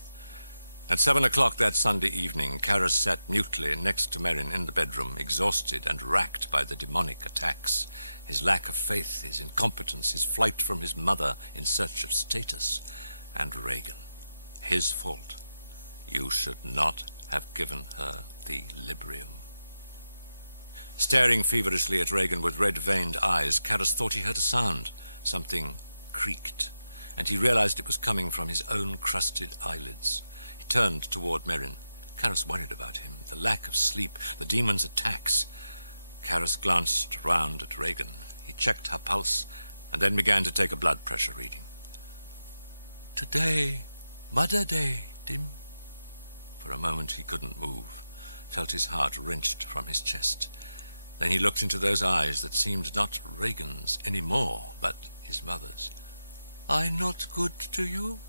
At 7 o'clock that Sunday evening, Karas sat mutely next to Merrin in the bedroom, exhausted and racked by the demonic attacks, his lack of faith, his incompetence, his flight from his mother in search of status, and Regan. His fault. You should not have given her the Librium. Staring feverishly at Regan with red-veined eyes, Karas thought he heard a sound. Something creaked, and he realized it was coming from his own crusted eyelids. He turned toward Merrin. Karas worried about him, the lack of sleep, the demon's attacks. Karas glanced round at Regan. He checked her pulse, and then began to take a blood pressure reading. "Today, Mother Day, Dim." For a moment he couldn't move, felt his heart wrenched from his chest. Then he looked into those eyes that seemed not Regan's any more, but his mother's. "I not good to you?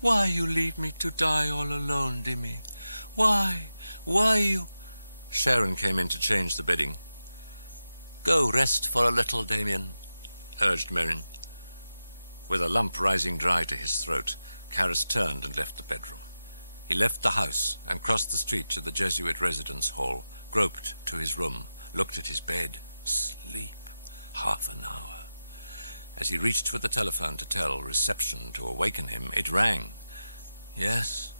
Why you leave me to die all alone, Dimmy? Why you—" Sharon came in to change the bedding. "Go rest for a little, Damien," urged Merrin. With a lump rising dry to his throat, Karas turned and left the bedroom. He left the house and crossed the street to the Jesuit residence hall, groped to his room, looked at his bed. Sleep. Half an hour. As he reached for the telephone to tell reception to awaken him, it rang. "Yes."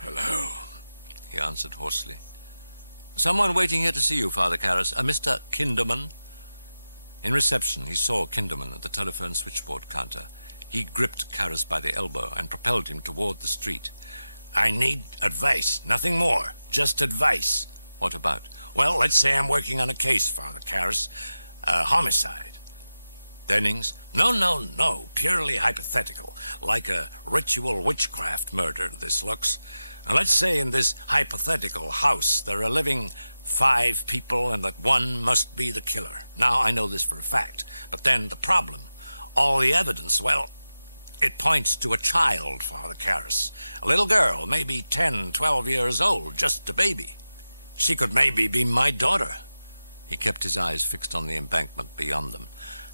"Hello," he answered hoarsely. "Someone waiting here to see you, Father Karas. A Mr. Kinderman." In reception, he saw Kinderman at the telephone switchboard counter. He gripped Karas by the elbow and propelled him toward the street. "I need advice, nothing more, just advice." "What about?" "Well, let's say I'm working on a case, Father Karas. Homicide." "Dennings?" No, purely hypothetical, like a ritual witchcraft murder, this looks. And let's say in this hypothetical house there are living 5 people and that one must be the killer. Now, I know this for a fact, but then the problem, all the evidence, well, it points to a child, Father Karas. A little girl, maybe 10, 12 years old, just a baby. She could maybe be my daughter." He kept his eyes fixed on the embankment beyond them.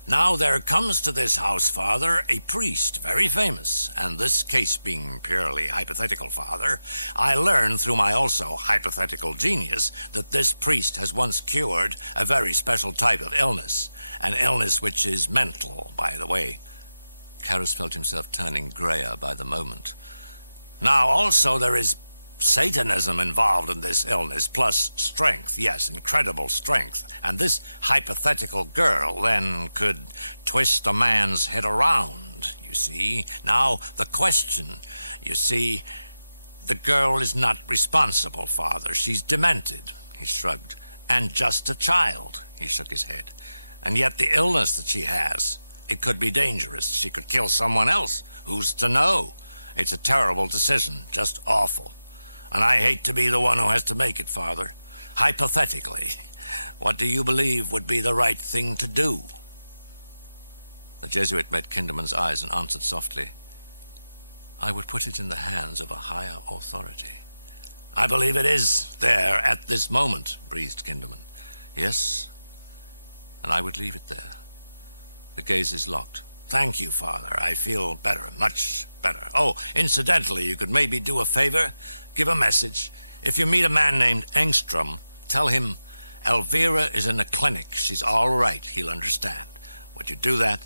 "Now there comes to this house, Father, a priest, very famous, and this case being purely hypothetical, Father, I learned through my also hypothetical genius that this priest has once cured a very special type of illness, an illness which is mental, by the way." Karas felt himself turning grayer by the moment. "Now, also, there is Satanism involved in this illness, plus strength, yes, incredible strength. And this hypothetical girl, then, could twist a man's head around, you see. Now, the question, you see, the girl is not responsible, Father. She's demented," he shrugged, "and just a child," he shook his head. "And yet the illness that she has, it could be dangerous. She could kill someone else. Who's to know? It's a terrible decision, just awful. And I hate to be the one who has to make it, Father. Hypothetically, what do you believe would be the right thing to do?" The Jesuit met Kinderman's eyes and answered softly, "I would put it in the hands of a higher authority." "I believe it is there at this moment," breathed Kinderman. "Yes, and I would leave it there. The gaze is locked." "Thank you, Father. I feel better, much better. Oh, incidentally, you could maybe do a favor? Give a message. If you meet a man named Engstrom, tell him Elvira is in the clinic. She's all right. He'll understand. Would you do that?"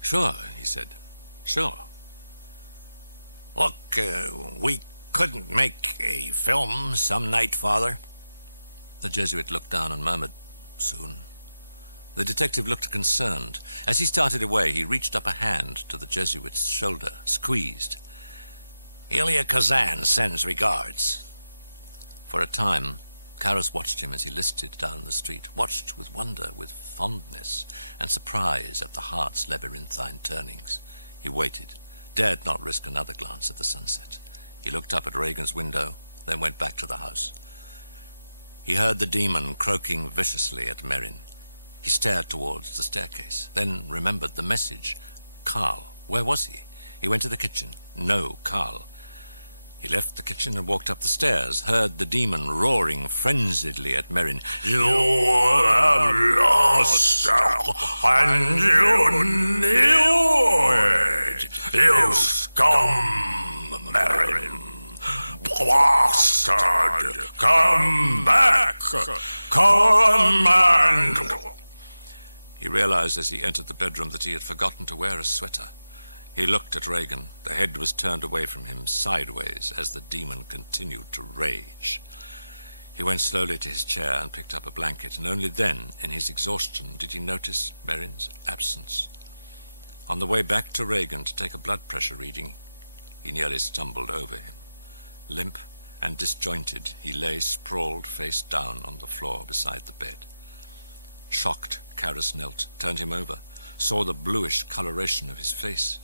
"Sure," he said. "Sure." "Look, we couldn't make a film some night, Father." The Jesuit looked down and murmured, "Soon." The detective looked concerned. As he started away, he reached up a hand to the Jesuit's shoulder, squeezed. "Ilya Kazan sends regards." For a time, Karas watched him as he listed down the street, watched with wonder, with fondness and surprise at the heart's labyrinthine turnings. He waited, dared not risk another glance at the sunset. He looked up at Regan's window, then went back to the house. He heard the demon croaking viciously at Merrin. He stared towards the staircase, then remembered the message. Carl Where was he? He went to the kitchen. No Carl. He left the kitchen and walked up the stairs, heard the demon roaring frenziedly at Merrin. You have lost her, and you knew it. You scum, Merrin. Bastard, come back. Command. He realized as he entered the bedroom that he had forgotten to wear a sweater. He looked at Regan. The head was turned away from him, sideways, as the demon continued to rage. He went slowly to his chair and picked up a blanket, and only then, in his exhaustion, did he notice Merrin's absence. On the way back to Regan to take a blood pressure reading, he nearly stumbled over him. Limp and disjointed, he lay sprawled face down on the floor beside the bed. Shocked, Carus knelt, turned him over, saw the bluish coloration of his face,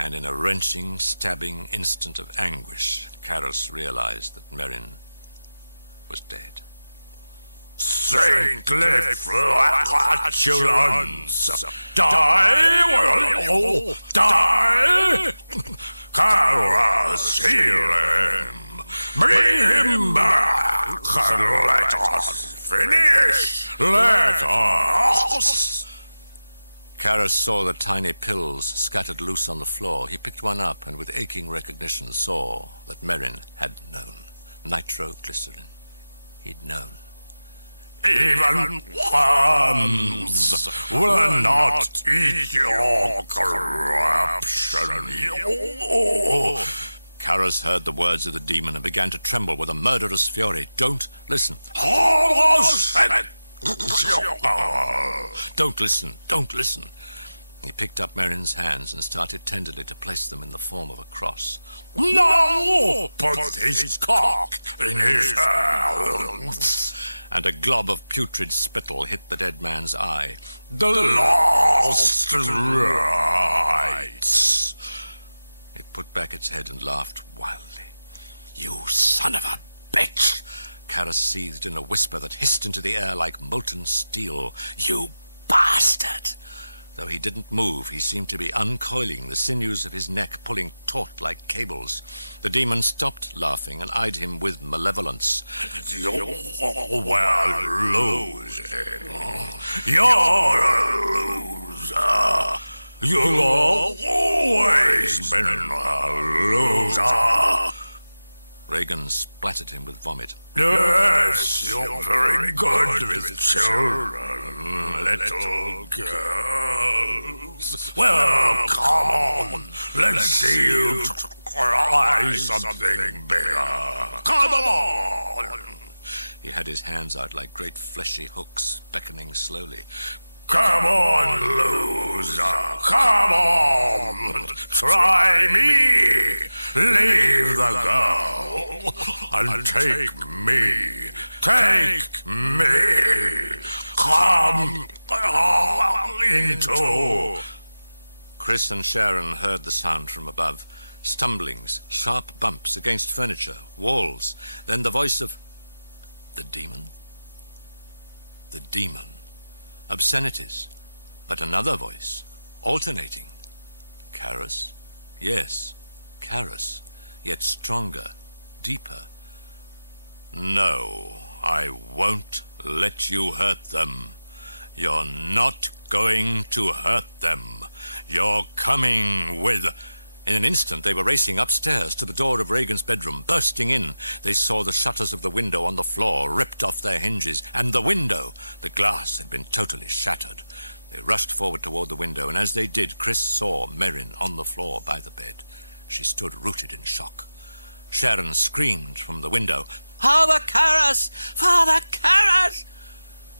and in a wrenching, stabbing instant of anguish, Carus realized that Merrin was dead. Saintly flatulence! Die, will you? Die! Carus, heal him! Bring him back, and let us finish! Let us! Carus saw the tiny pills scattered loose on the floor. He picked one up and with aching recognition saw that Merrin had known. Nitroglycerin. He'd known. Even worms will not eat your corruption. Carus heard the words of the demon and began to tremble with a murderous fury. Don't listen. Don't listen. Don't listen. He picked up Merrin's hands and started tenderly to place them in the form of a cross. No! Put his cock in his hands. And a glob of putrid spittle hit the dead man's eye. The last rites. It put back its head and laughed wildly. You son of a bitch! Carus seethed in a whisper that hissed into the air like molten steel. You bastard! Though he didn't move, he seemed to be uncoiling, the sinews of his neck pulling taut like cables. The demon stopped laughing and eyed him with malevolence. You will lose him. You're a loser. You've always been a loser. Regan splattered him with vomit. Yes, you're very good with children, little girls. Well, come on, let's see you try something bigger. Come on! He had his hands out like great fleshy hooks, beckoning slowly. Come on, loser! Come on! Try me! Leave the girl and take me! Take me! Come into... Chris and Sharon heard the sound from above. Stumblings, sharp bumps against furniture, walls. Then the voice of... the demon? The demon. Obscenities, but another voice, alternating. Carus? Yes, Carus, yet stronger, deeper. No, I won't let you hurt them. You're not going to hurt them. You're coming with... In an instant, they were racing upstairs to the door of Regan's bedroom. Bursting in, they saw the shutters of the window on the floor ripped off their hinges, and the window, the glass, had been totally shattered. They rushed forward toward the window, and as they did, Chris saw Merrin on the floor by the bed. She stood rooted in shock. Sharon screamed from the window, "Father Carus! Father Carus!"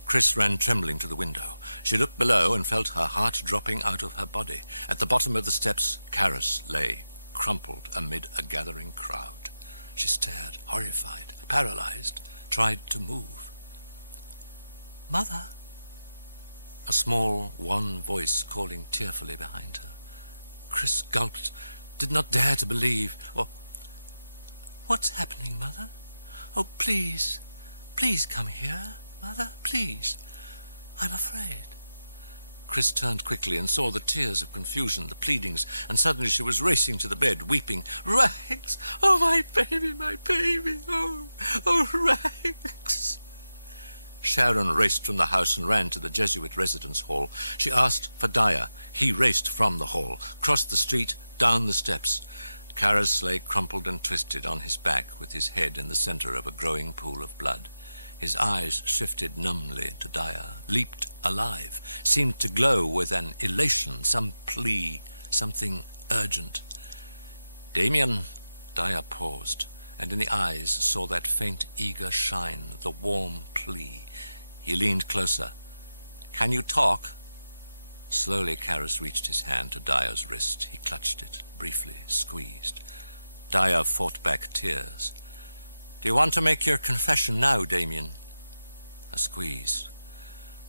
Chris ran trembling to the window. She looked below and felt her heart dropping out of her body. At the bottom of the steps, Carus lay, crumpled amid a gathering crowd. She stared, horrified, paralyzed, tried to move. "Mother!" A small, wan voice calling tearfully behind her. Chris gulped, did not dare to believe. What's happening, Mother? Oh, please, please come here, Mother, please. I'm afraid. Chris turned quickly and saw the tears of confusion, the pleadings, and suddenly she was racing to the bed, weeping. "Rags! Oh, my baby, my baby! Oh, Rags!" Sharon raced from the house and ran to the Jesuit residence hall. She asked for Dyer. He raced from the hall, crossed the street, down the steps. Karas lay crumpled and twisted on his back with his head in the center of a growing pool of blood. His eyes shifted numbly to Dyer, leaped alive, seemed to glow with an elation, some plea, something urgent. "Damien," Dyer paused, and in the eyes saw that faint, eager shine, the warm plea. He leaned closer. "Can you talk?" Slowly, Karas reached his hand to Dyer's wrist. He clutched it, briefly, squeezed. Dyer fought back tears. "Do you want to make your confession now, Damien?" A squeeze.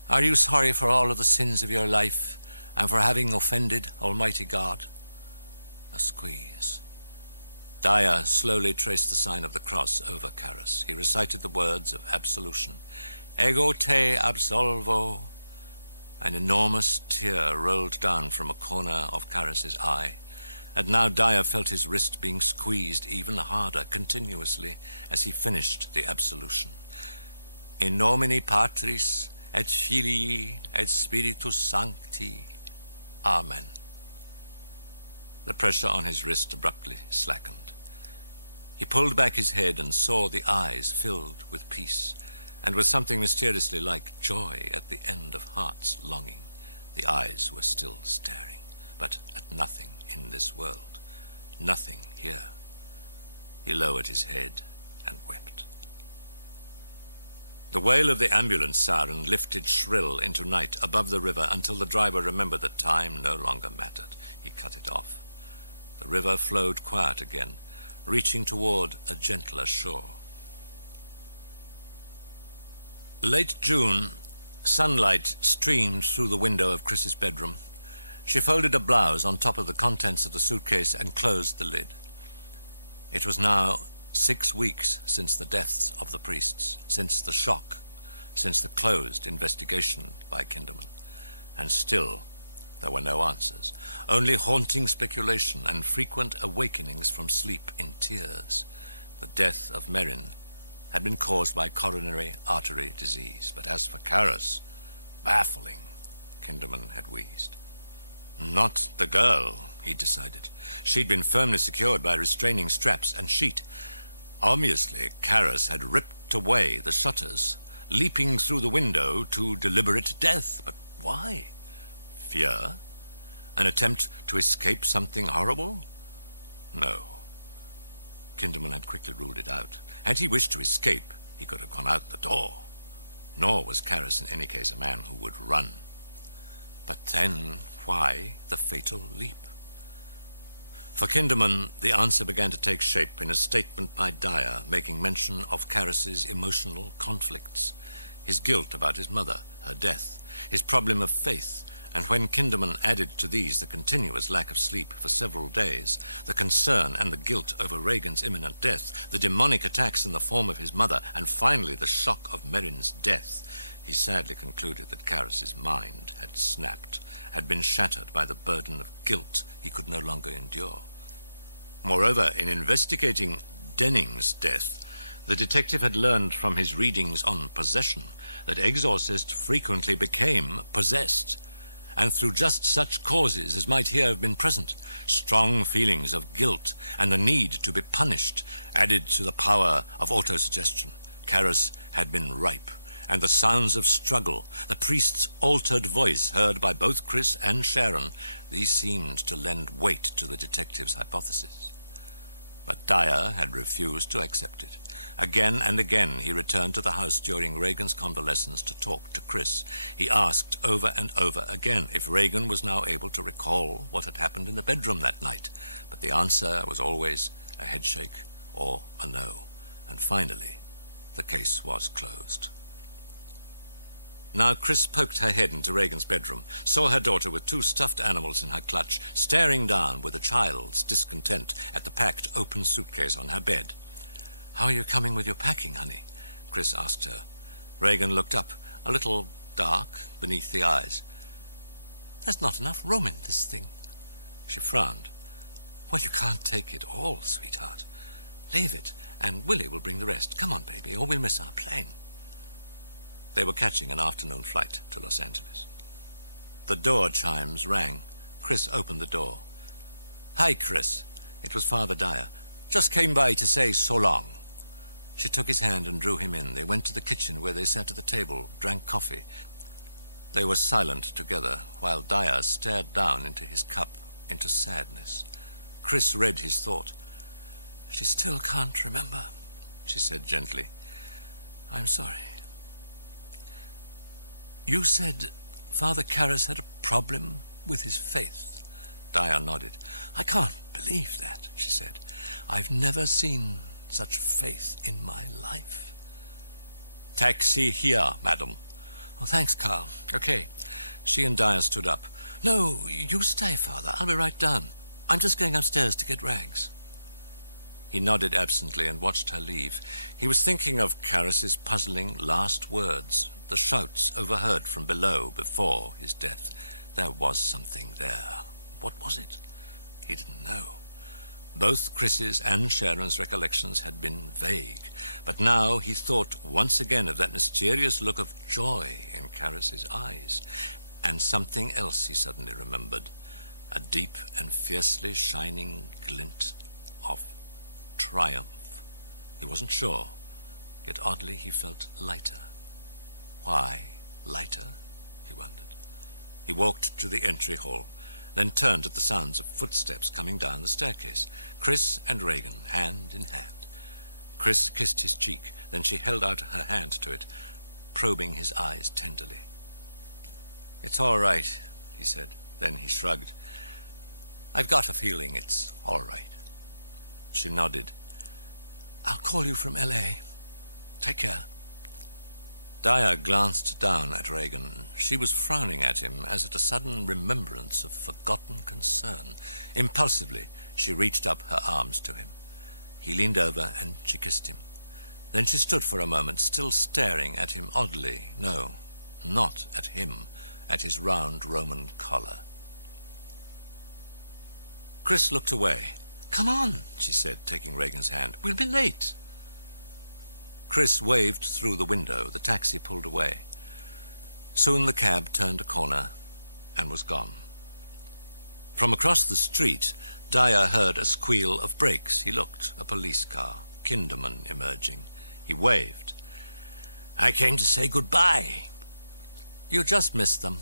"Are you sorry for all of the sins of your life and for having offended Almighty God?" A squeeze. Dyer slowly traced the sign of the cross over Karas. He recited the words of absolution. "Ego te absolvo." An enormous tear rolled down from a corner of Karas's eye, and now Dyer felt his wrist being squeezed even harder, continuously, as he finished the absolution. "In nomine Patris et Filii et Spiritus Sancti. Amen." The pressure on his wrist abruptly slackened. He pulled back his head and saw the eyes filled with peace, and with something mysteriously like joy at the end of heart's longing. The eyes were still staring, but at nothing in this world, nothing here. He lowered his head and wept. The wail of the ambulance siren lifted shrill into night above the river until the driver remembered that time no longer mattered. He cut it off. The river flowed quiet again, reaching toward a gentler shore. Late June, sunlight streamed through the window of Chris's bedroom. She folded a blouse on top of the contents of the suitcase and closed the lid. It was now 6 weeks since the deaths of the priests, since the shock, since the closed investigation by Kinderman. And still there were no answers, only haunting speculation and frequent awakenings from sleep in tears. The death of Merrin had been caused by coronary artery disease, but as for Karas, baffling, Kinderman had wheezed. Not the girl, he decided. She'd been firmly secured by restraining straps and sheet. Obviously, Karas had ripped away the shutters, leaping through the window to deliberate death. But why? Fear? An attempt to escape something horrible? No. Kinderman had quickly ruled it out. Had he wished to escape, he could have gone out the door. Nor was Karas in any case a man who would run. But then, why the fatal leap? For Kinderman, the answer began to take shape in a statement by Dyer, making mention of Karas's emotional conflicts, his guilt about his mother, her death, his problem of faith, and when Kinderman added to these the continuous lack of sleep for several days, the concern and the guilt over Reagan's imminent death, the demonic attacks in the form of his mother, and finally the shock of Merrin's death, he sadly concluded that Karas's mind had snapped, had been shattered by the burden of guilt he could no longer endure. Moreover, in investigating Denning's death, the detective had learned from his readings on possession that exorcists frequently became possessed, and through just such causes as might here have been present, strong feelings of guilt and the need to be punished added to the power of autosuggestion. Karas had been ripe, and the sounds of struggle, the priest's altered voice heard by both Chris and Sharon, these seemed to lend weight to the detective's hypothesis. But Dyer had refused to accept it. Again and again he returned to the house during Reagan's convalescence to talk to Chris. He asked over and over again if Reagan was now able to recall what had happened in the bedroom that night, but the answer was always a headshake or a no, and finally the case was closed. Now Chris poked her head into Reagan's bedroom, saw her daughter with 2 stuffed animals in her clutch, staring down with a child's discontent at the packed open suitcase on her bed. "How are you coming with your packing, honey?" Chris asked her. Reagan looked up, a little dark beneath the eyes. There's not enough room in this thing. She frowned. Well, you can't take it all, sweetheart. Leave it, and Willie will bring the rest. Come on, baby, or we'll miss our plane. They were catching an afternoon flight to Los Angeles. The door chimes rang. Chris opened the door. Hi, Chris. It was Father Dyer. Just came by to say so long. She took his hand and drew him in. They went to the kitchen where they sat at the table, drank coffee. They were silent together while Dyer stared down into his cup, into sadness. Chris read his thought. She still can't remember, she said gently. I'm sorry. You said Father Karras had a problem with his faith. Dyer nodded. I can't believe that, she said. I've never seen such faith in my life. Taxi here, madam. Oh, thanks, Carl. Okay. She and Dyer stood up. No, you stay, Father. I'll be right down. I'm just going upstairs to get rags. He nodded absently and watched her leave. He was thinking of Karras's puzzling last words, the shouts overheard from below before his death. There was something there. What was it? He didn't know. Both Chris's and Sharon's recollections had been vague, but now he thought once again of that mysterious look of joy in Karras's eyes, and something else he suddenly remembered, a deep and fiercely shining glint of triumph. He wasn't sure, yet oddly he felt lighter. Why lighter? He wondered. He walked to the entry hall, then turned at the sounds of footsteps coming down the staircase. Chris and Regan, hand in hand. Chris kissed his cheek, then she held out her hand to it, probing his eyes tenderly. It's all right, he said. Then he shrugged. I've got a feeling it's all right. She nodded. I'll call you from L.A. Take care. Dyer glanced down at Regan. She was frowning at him as at a sudden remembrance of forgotten concern. Impulsively, she reached up her arms to him. He leaned over and she kissed him. Then she stood for a moment, still staring at him oddly. No, not at him, at his round Roman collar. Chris looked away. Come on, she said, taking Regan's hand. We'll be late. Chris waved through the window. The taxi pulled away. Soon the cab turned a corner and was gone. From across the street, Dyer heard a squeal of brakes. He looked. A police car. Kinderman emerging. He waved. I came to say goodbye. You just missed them.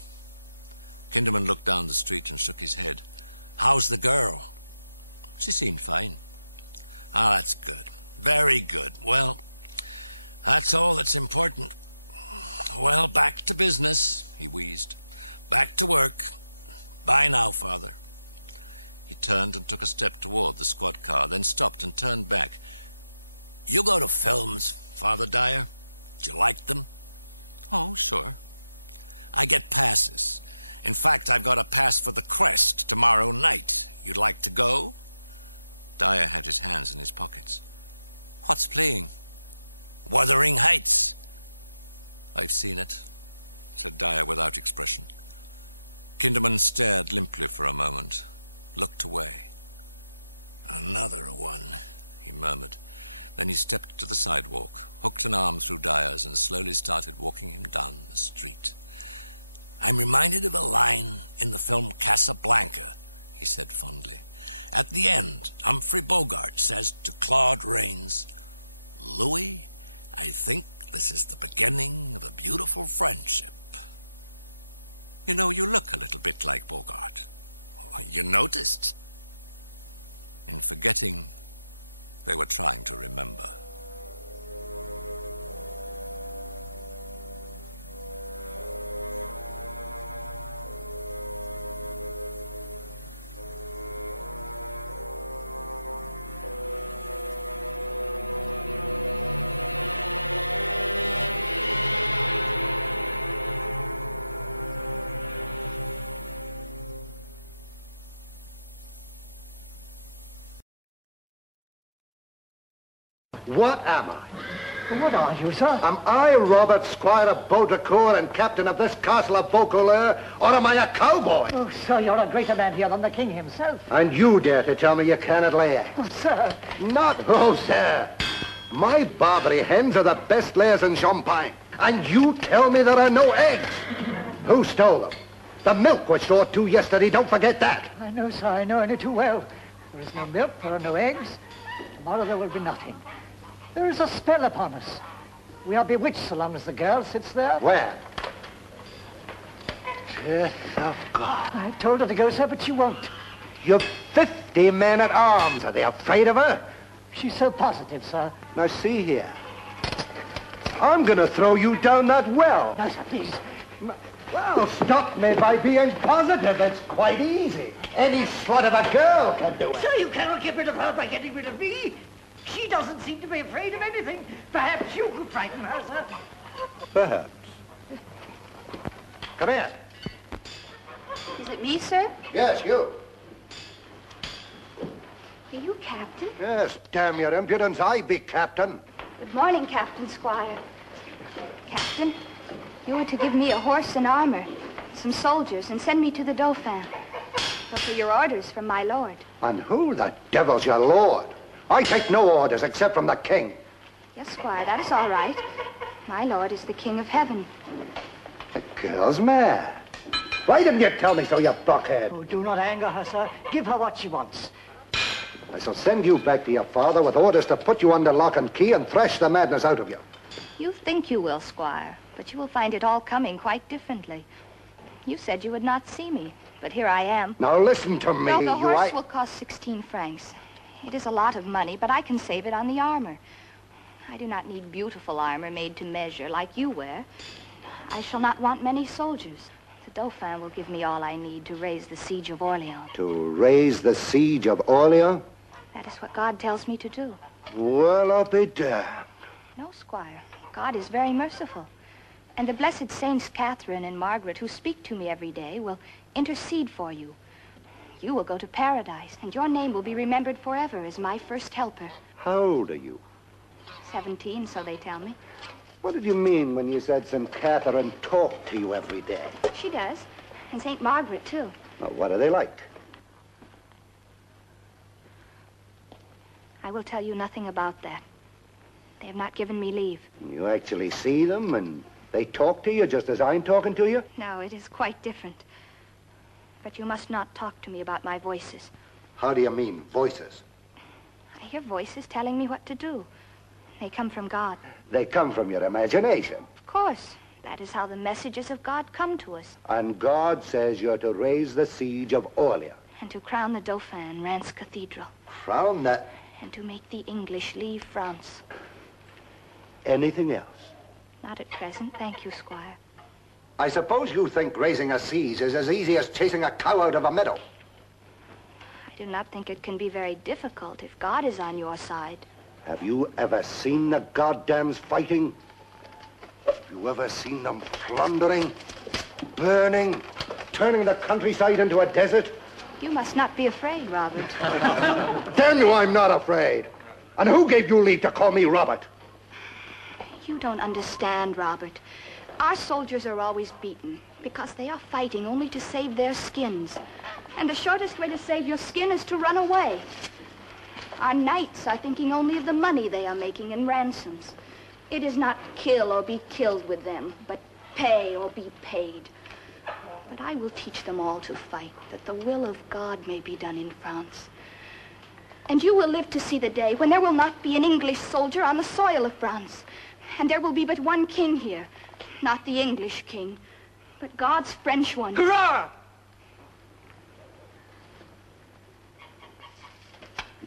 Kinderman looked down the street and shook his head. How's the girl? She seemed fine. Ah, that's good. Very good. Well, that's all that's important. Well, back to business, he wheezed. Back to work. Bye now, Father. He turned and took a step toward the squad car, then stopped and turned back. You go to films, Father Dyer? Do you like them? Oh, sure. I get passes. In fact, I've got a pass for the Crest tomorrow night. You'd like to go? Dyer had his hands in his pockets. What's playing? Wuthering Heights. I've seen it, said Dyer without expression. Kinderman stared limply for a moment, looked away. Another one, he murmured. Then he stepped to the sidewalk, hooked an arm through Dyer's, and slowly started walking him down the street. I'm reminded of a line in the film Casablanca, he said fondly. At the end, Humphrey Bogart says to Claude Rains, Louis, I think this is the beginning of a beautiful friendship. You know, you look a little bit like Bogart. Oh, you noticed? In forgetting, they were trying to remember. What am I? What are you, sir? Am I Robert, Squire of Baudricourt and captain of this castle of Beaucouleur, or am I a cowboy? Oh, sir, you're a greater man here than the king himself. And you dare to tell me you cannot lay eggs? Oh, sir. Not, oh, sir. My Barbary hens are the best layers in Champagne. And you tell me there are no eggs. Who stole them? The milk was short too yesterday, don't forget that. I know, sir, I know only too well. There is no milk, there are no eggs. Tomorrow there will be nothing. There is a spell upon us. We are bewitched so long as the girl sits there. Where? Death of God. I told her to go, sir, but she won't. You've 50 men at arms. Are they afraid of her? She's so positive, sir. Now, see here. I'm going to throw you down that well. No, sir, please. Well, stop me by being positive. It's quite easy. Any slut of a girl can do it. Sir, you cannot get rid of her by getting rid of me. She doesn't seem to be afraid of anything. Perhaps you could frighten her, sir. Perhaps. Come here. Is it me, sir? Yes, you. Are you captain? Yes, damn your impudence. I be captain. Good morning, Captain Squire. Captain, you were to give me a horse and armor, some soldiers, and send me to the Dauphin. Those are your orders from my lord. And who the devil's your lord? I take no orders except from the king. Yes, Squire, that is all right. My lord is the king of heaven. The girl's mad. Why didn't you tell me so, you blockhead? Oh, do not anger her, sir. Give her what she wants. I shall send you back to your father with orders to put you under lock and key and thrash the madness out of you. You think you will, Squire, but you will find it all coming quite differently. You said you would not see me, but here I am. Now listen to me, Well, the horse will cost 16 francs. It is a lot of money, but I can save it on the armor. I do not need beautiful armor made to measure like you wear. I shall not want many soldiers. The Dauphin will give me all I need to raise the siege of Orleans. To raise the siege of Orleans? That is what God tells me to do. Well, I'll be damned. No, Squire. God is very merciful. And the blessed Saints Catherine and Margaret, who speak to me every day, will intercede for you. You will go to paradise, and your name will be remembered forever as my first helper. How old are you? 17, so they tell me. What did you mean when you said St. Catherine talked to you every day? She does. And St. Margaret, too. Now, what are they like? I will tell you nothing about that. They have not given me leave. You actually see them and they talk to you just as I'm talking to you? No, it is quite different. But you must not talk to me about my voices. How do you mean, voices? I hear voices telling me what to do. They come from God. They come from your imagination. Of course. That is how the messages of God come to us. And God says you're to raise the siege of Orleans. And to crown the Dauphin in Reims Cathedral. Crown that... And to make the English leave France. Anything else? Not at present, thank you, Squire. I suppose you think raising a siege is as easy as chasing a cow out of a meadow. I do not think it can be very difficult if God is on your side. Have you ever seen the goddams fighting? Have you ever seen them plundering, burning, turning the countryside into a desert? You must not be afraid, Robert. Damn you, I'm not afraid. And who gave you leave to call me Robert? You don't understand, Robert. Our soldiers are always beaten because they are fighting only to save their skins. And the shortest way to save your skin is to run away. Our knights are thinking only of the money they are making in ransoms. It is not kill or be killed with them, but pay or be paid. But I will teach them all to fight, that the will of God may be done in France. And you will live to see the day when there will not be an English soldier on the soil of France. And there will be but one king here. Not the English king, but God's French one. Hurrah!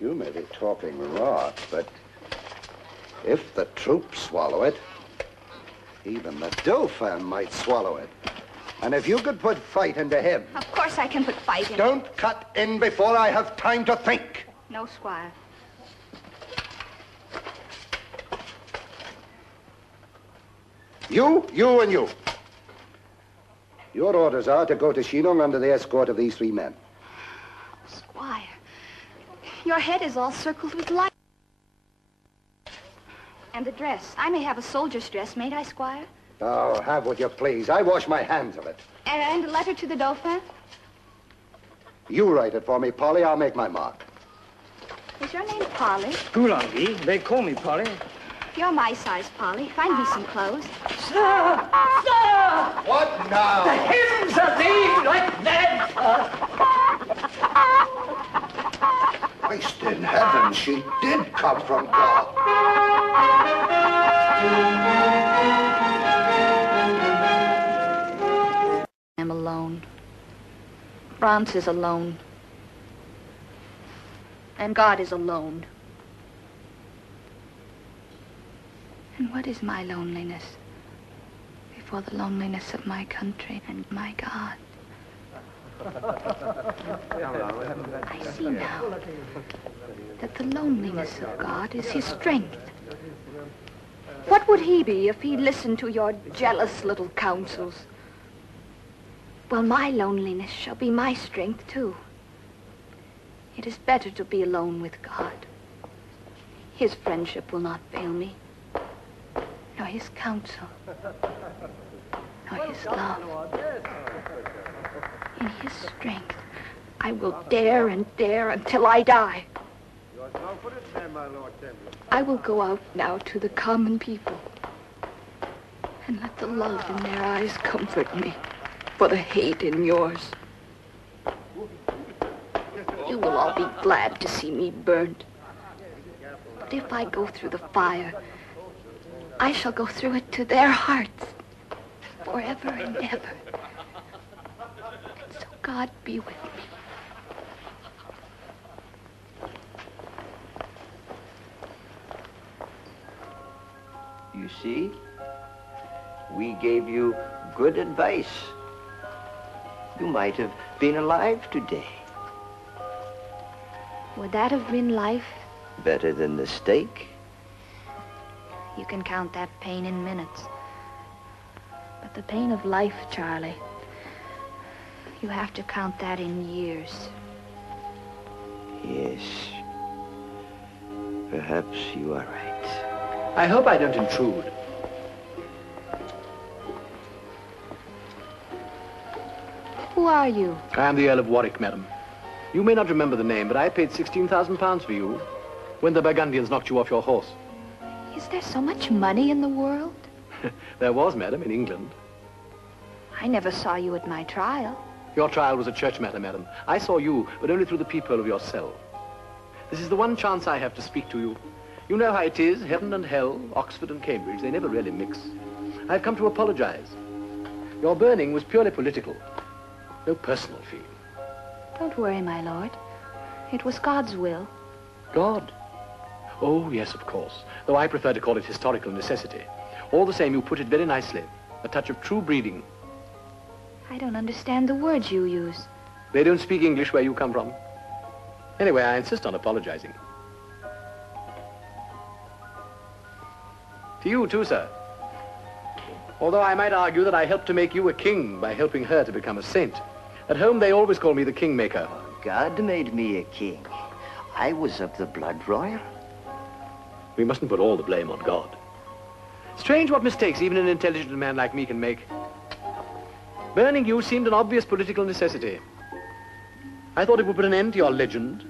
You may be talking rot, but if the troops swallow it, even the Dauphin might swallow it. And if you could put fight into him... Of course I can put fight in. Don't cut in before I have time to think. No, Squire. You, and you. Your orders are to go to Chinon under the escort of these 3 men. Squire, your head is all circled with light. And the dress. I may have a soldier's dress, mayn't I, Squire? Oh, have what you please. I wash my hands of it. And a letter to the Dauphin? You write it for me, Polly. I'll make my mark. Is your name Polly? Goulangi. They call me Polly. You're my size, Polly. Find me some clothes. Sir! Sir! What now? The hymns are thee like that, Christ in heaven, she did come from God. I'm alone. France is alone. And God is alone. And what is my loneliness before the loneliness of my country and my God? I see now that the loneliness of God is his strength. What would he be if he listened to your jealous little counsels? Well, my loneliness shall be my strength, too. It is better to be alone with God. His friendship will not fail me, nor his counsel, nor his love. In his strength, I will dare and dare until I die. I will go out now to the common people and let the love in their eyes comfort me for the hate in yours. You will all be glad to see me burnt. But if I go through the fire, I shall go through it to their hearts forever and ever. So God be with me. You see, we gave you good advice. You might have been alive today. Would that have been life? Better than the stake. You can count that pain in minutes. But the pain of life, Charlie, you have to count that in years. Yes. Perhaps you are right. I hope I don't intrude. Who are you? I am the Earl of Warwick, madam. You may not remember the name, but I paid £16,000 for you when the Burgundians knocked you off your horse. Is there so much money in the world? There was, madam, in England. I never saw you at my trial. Your trial was a church matter, madam. I saw you, but only through the peephole of your cell. This is the one chance I have to speak to you. You know how it is, heaven and hell, Oxford and Cambridge, they never really mix. I've come to apologize. Your burning was purely political. No personal feeling. Don't worry, my lord. It was God's will. God? Oh, yes, of course. Though I prefer to call it historical necessity. All the same, you put it very nicely. A touch of true breeding. I don't understand the words you use. They don't speak English where you come from. Anyway, I insist on apologizing. To you, too, sir. Although I might argue that I helped to make you a king by helping her to become a saint. At home, they always call me the kingmaker. God made me a king. I was of the blood royal. We mustn't put all the blame on God. Strange what mistakes even an intelligent man like me can make. Burning you seemed an obvious political necessity. I thought it would put an end to your legend,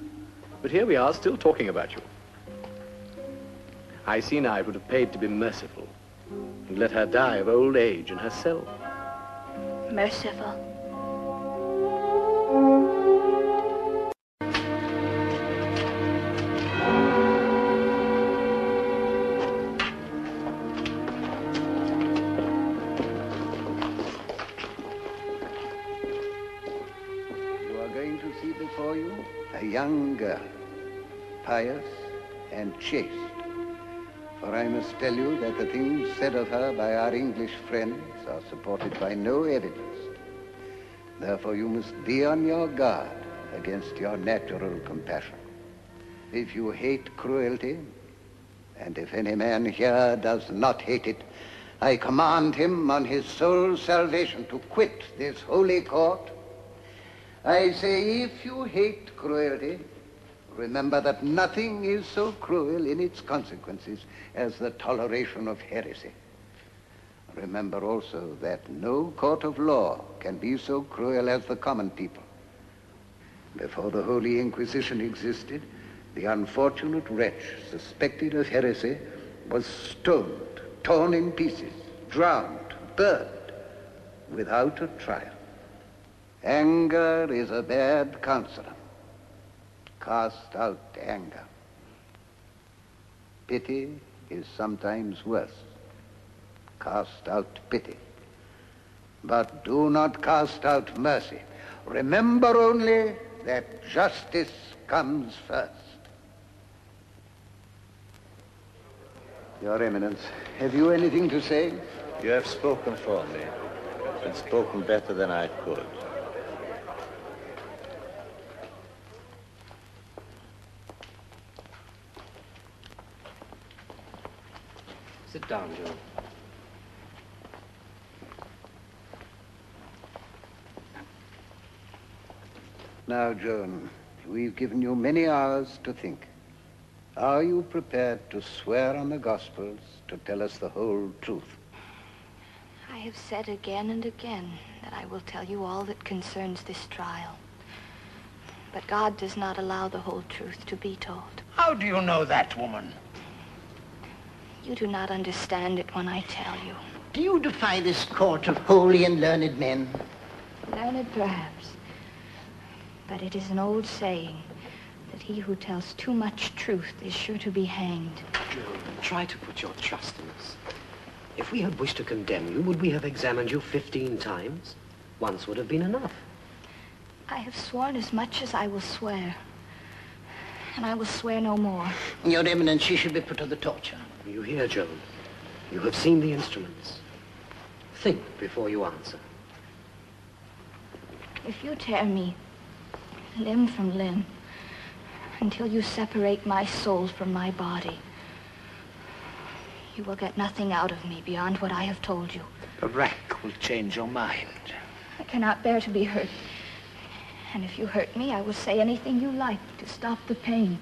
but here we are still talking about you. I see now it would have paid to be merciful and let her die of old age in her cell. Merciful. Before you, a young girl, pious and chaste. For I must tell you that the things said of her by our English friends are supported by no evidence. Therefore you must be on your guard against your natural compassion. If you hate cruelty, and if any man here does not hate it, I command him on his soul's salvation to quit this holy court. I say, if you hate cruelty, Remember that nothing is so cruel in its consequences as the toleration of heresy. Remember also that no court of law can be so cruel as the common people. Before the Holy Inquisition existed, the unfortunate wretch suspected of heresy was stoned, torn in pieces, drowned, burned, without a trial. Anger is a bad counselor. Cast out anger. Pity is sometimes worse. Cast out pity. But do not cast out mercy. Remember only that justice comes first. Your Eminence, have you anything to say? You have spoken for me, and spoken better than I could. Sit down, Joe. Now, Joan, we've given you many hours to think. Are you prepared to swear on the Gospels to tell us the whole truth? I have said again and again that I will tell you all that concerns this trial. But God does not allow the whole truth to be told. How do you know that, woman? You do not understand it when I tell you. Do you defy this court of holy and learned men? Learned, perhaps. But it is an old saying that he who tells too much truth is sure to be hanged. Joan, try to put your trust in us. If we had wished to condemn you, would we have examined you 15 times? Once would have been enough. I have sworn as much as I will swear. And I will swear no more. Your Eminence, she should be put to the torture. You hear, Joan? You have seen the instruments. Think before you answer. If you tear me limb from limb until you separate my soul from my body, you will get nothing out of me beyond what I have told you. The rack will change your mind. I cannot bear to be hurt. And if you hurt me, I will say anything you like to stop the pain.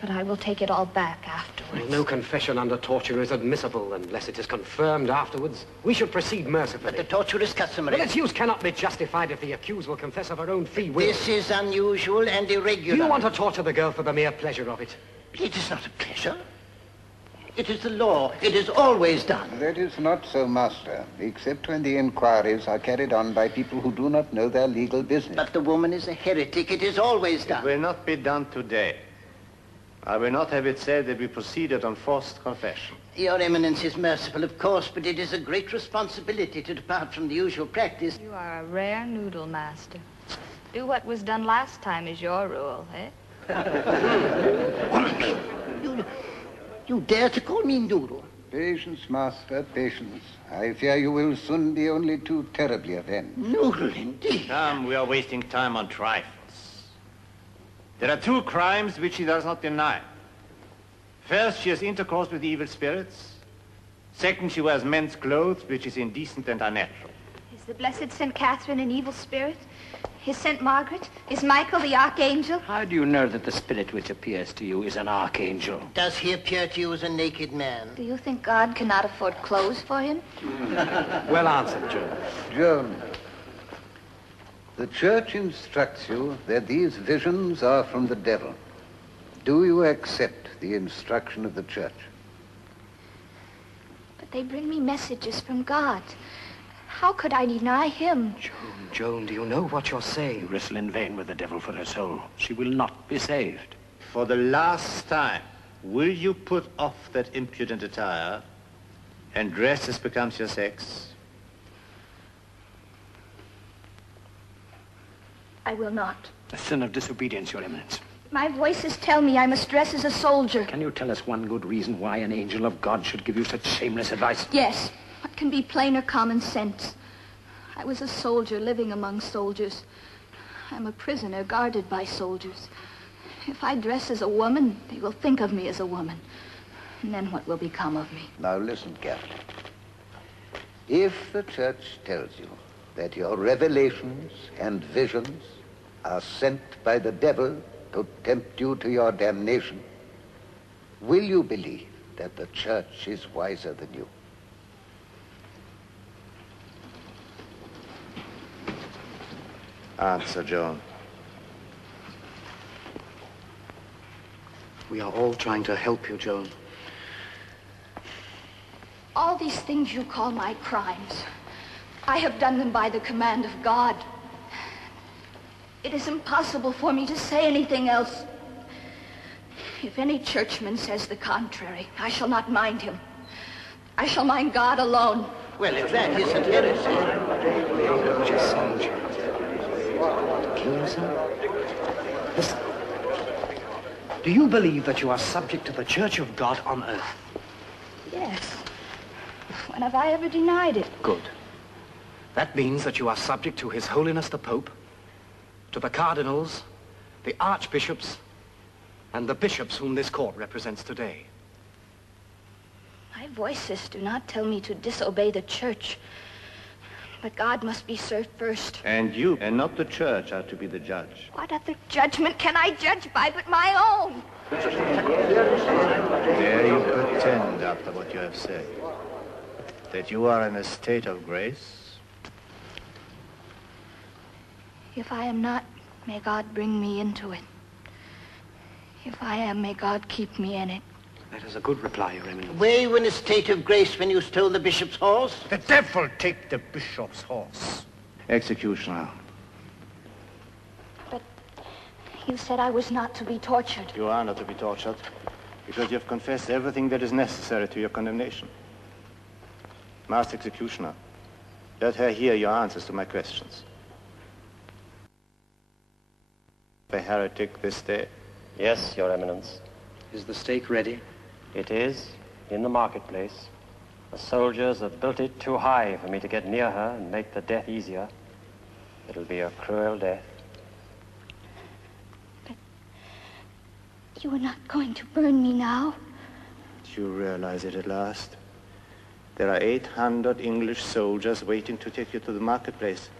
But I will take it all back afterwards. Well, no confession under torture is admissible unless it is confirmed afterwards. We should proceed mercifully. But the torture is customary. Well, its use cannot be justified if the accused will confess of her own free will. This is unusual and irregular. Do you want to torture the girl for the mere pleasure of it? It is not a pleasure. It is the law. It is always done. That is not so, Master, except when the inquiries are carried on by people who do not know their legal business. But the woman is a heretic. It is always done. It will not be done today. I will not have it said that we proceeded on forced confession. Your Eminence is merciful, of course, but it is a great responsibility to depart from the usual practice. You are a rare noodle, Master. Do what was done last time is your rule, eh? You dare to call me noodle? Patience, Master, patience. I fear you will soon be only too terribly avenged. Noodle, indeed. Come, we are wasting time on trifles. There are two crimes which she does not deny. First, she has intercourse with evil spirits. Second, she wears men's clothes, which is indecent and unnatural. Is the blessed St. Catherine an evil spirit? Is St. Margaret? Is Michael the archangel? How do you know that the spirit which appears to you is an archangel? Does he appear to you as a naked man? Do you think God cannot afford clothes for him? Well answered, Joan. Joan, the Church instructs you that these visions are from the devil. Do you accept the instruction of the Church? But they bring me messages from God. How could I deny him? Joan, do you know what you're saying? You wrestle in vain with the devil for her soul. She will not be saved. For the last time, will you put off that impudent attire and dress as becomes your sex? I will not. A sin of disobedience, Your Eminence. My voices tell me I must dress as a soldier. Can you tell us one good reason why an angel of God should give you such shameless advice? Yes. What can be plainer common sense? I was a soldier living among soldiers. I'm a prisoner guarded by soldiers. If I dress as a woman, they will think of me as a woman. And then what will become of me? Now listen, Captain. If the Church tells you that your revelations and visions are sent by the devil, to tempt you to your damnation, will you believe that the church is wiser than you? Answer, Joan. We are all trying to help you, Joan. All these things you call my crimes, I have done them by the command of God. It is impossible for me to say anything else. If any churchman says the contrary, I shall not mind him. I shall mind God alone. Well, if that isn't heresy. To kill yourself? Listen. Do you believe that you are subject to the Church of God on earth? Yes. When have I ever denied it? Good. That means that you are subject to His Holiness the Pope, to the cardinals, the archbishops, and the bishops whom this court represents today. My voices do not tell me to disobey the church, but God must be served first. And you, and not the church, are to be the judge. What other judgment can I judge by but my own? Dare you pretend, after what you have said, that you are in a state of grace? If I am not, may God bring me into it. If I am, may God keep me in it. That is a good reply, Your Eminence. Were you in a state of grace when you stole the bishop's horse? The devil take the bishop's horse. Executioner. But you said I was not to be tortured. You are not to be tortured, because you have confessed everything that is necessary to your condemnation. Master Executioner, let her hear your answers to my questions. The heretic this day? Yes, Your Eminence. Is the stake ready? It is, in the marketplace. The soldiers have built it too high for me to get near her and make the death easier. It'll be a cruel death. But you are not going to burn me now? Do you realize it at last? There are 800 English soldiers waiting to take you to the marketplace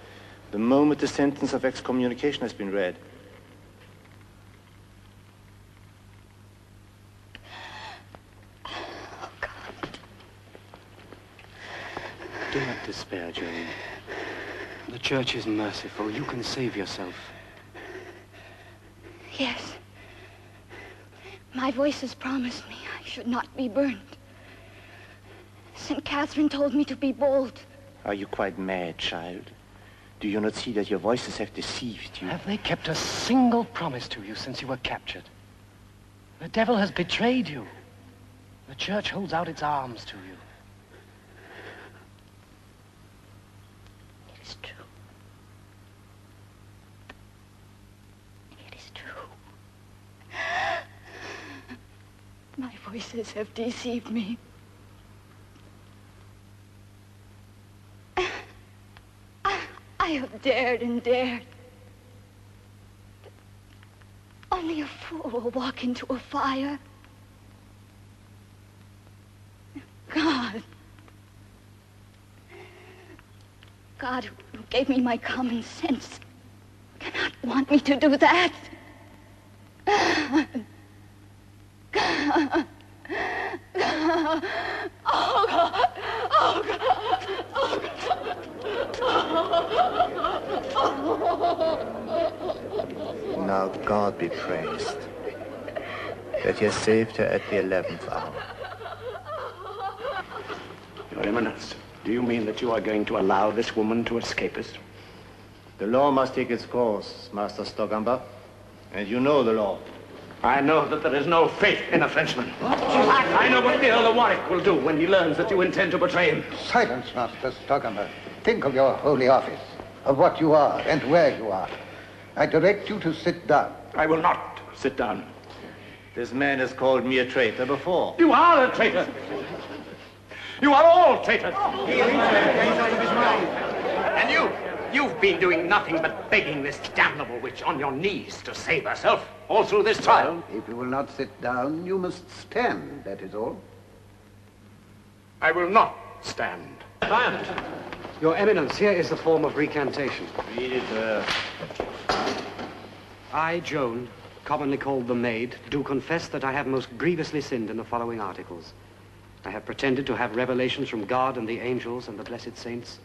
the moment the sentence of excommunication has been read. Do not despair, Joan. The church is merciful. You can save yourself. Yes. My voices promised me I should not be burned. St. Catherine told me to be bold. Are you quite mad, child? Do you not see that your voices have deceived you? Have they kept a single promise to you since you were captured? The devil has betrayed you. The church holds out its arms to you. It is true. It is true. My voices have deceived me. I have dared and dared. Only a fool will walk into a fire. God, who gave me my common sense, cannot want me to do that. God. Oh, God. Oh, God. Oh, God. Now God be praised that he has saved her at the 11th hour. Your Eminence, do you mean that you are going to allow this woman to escape us? The law must take its course, Master Stockamber, and you know the law. I know that there is no faith in a Frenchman. I know what the Earl of Warwick will do when he learns that you intend to betray him. Silence, Master Stockamber. Think of your holy office, of what you are and where you are. I direct you to sit down. I will not sit down. This man has called me a traitor before. You are a traitor. You are all traitors. And you've been doing nothing but begging this damnable witch on your knees to save herself all through this trial. If you will not sit down, you must stand, that is all. I will not stand. Client. Your Eminence, here is the form of recantation. Read it, I, Joan, commonly called the Maid, do confess that I have most grievously sinned in the following articles. I have pretended to have revelations from God and the angels and the blessed saints.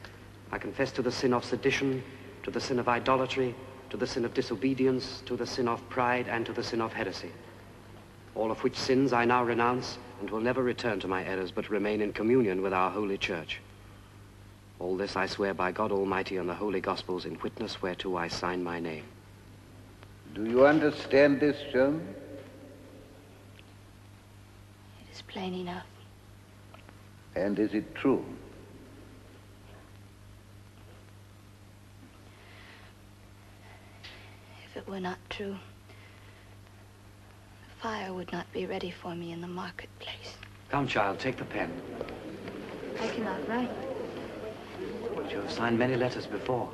I confess to the sin of sedition, to the sin of idolatry, to the sin of disobedience, to the sin of pride, and to the sin of heresy. All of which sins I now renounce and will never return to my errors, but remain in communion with our holy church. All this I swear by God Almighty and the holy Gospels, in witness whereto I sign my name. Do you understand this, Joan? It is plain enough. And is it true? If it were not true, the fire would not be ready for me in the marketplace. Come, child, take the pen. I cannot write. But you have signed many letters before.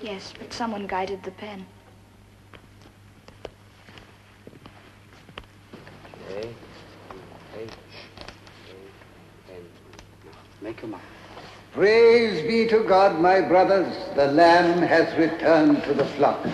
Yes, but someone guided the pen. Make your mind. Praise be to God, my brothers, the Lamb has returned to the flock.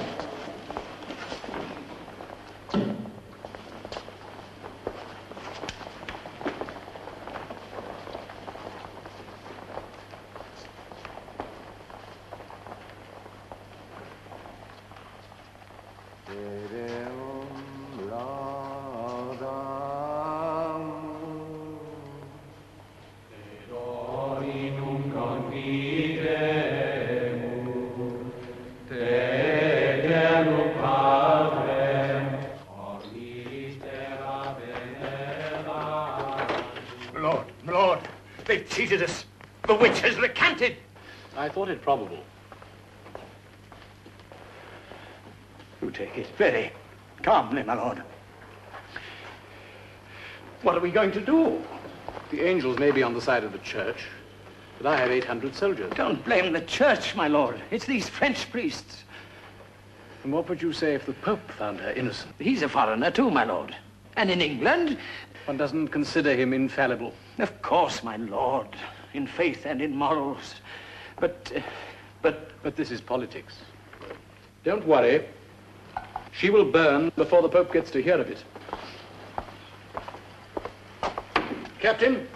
They've cheated us. The witch has recanted. I thought it probable. You take it very calmly, my lord. What are we going to do? The angels may be on the side of the church, but I have 800 soldiers. Don't blame the church, my lord. It's these French priests. And what would you say if the Pope found her innocent? He's a foreigner too, my lord. And in England... One doesn't consider him infallible. Of course, my lord. In faith and in morals. But this is politics. Don't worry. She will burn before the Pope gets to hear of it. Captain?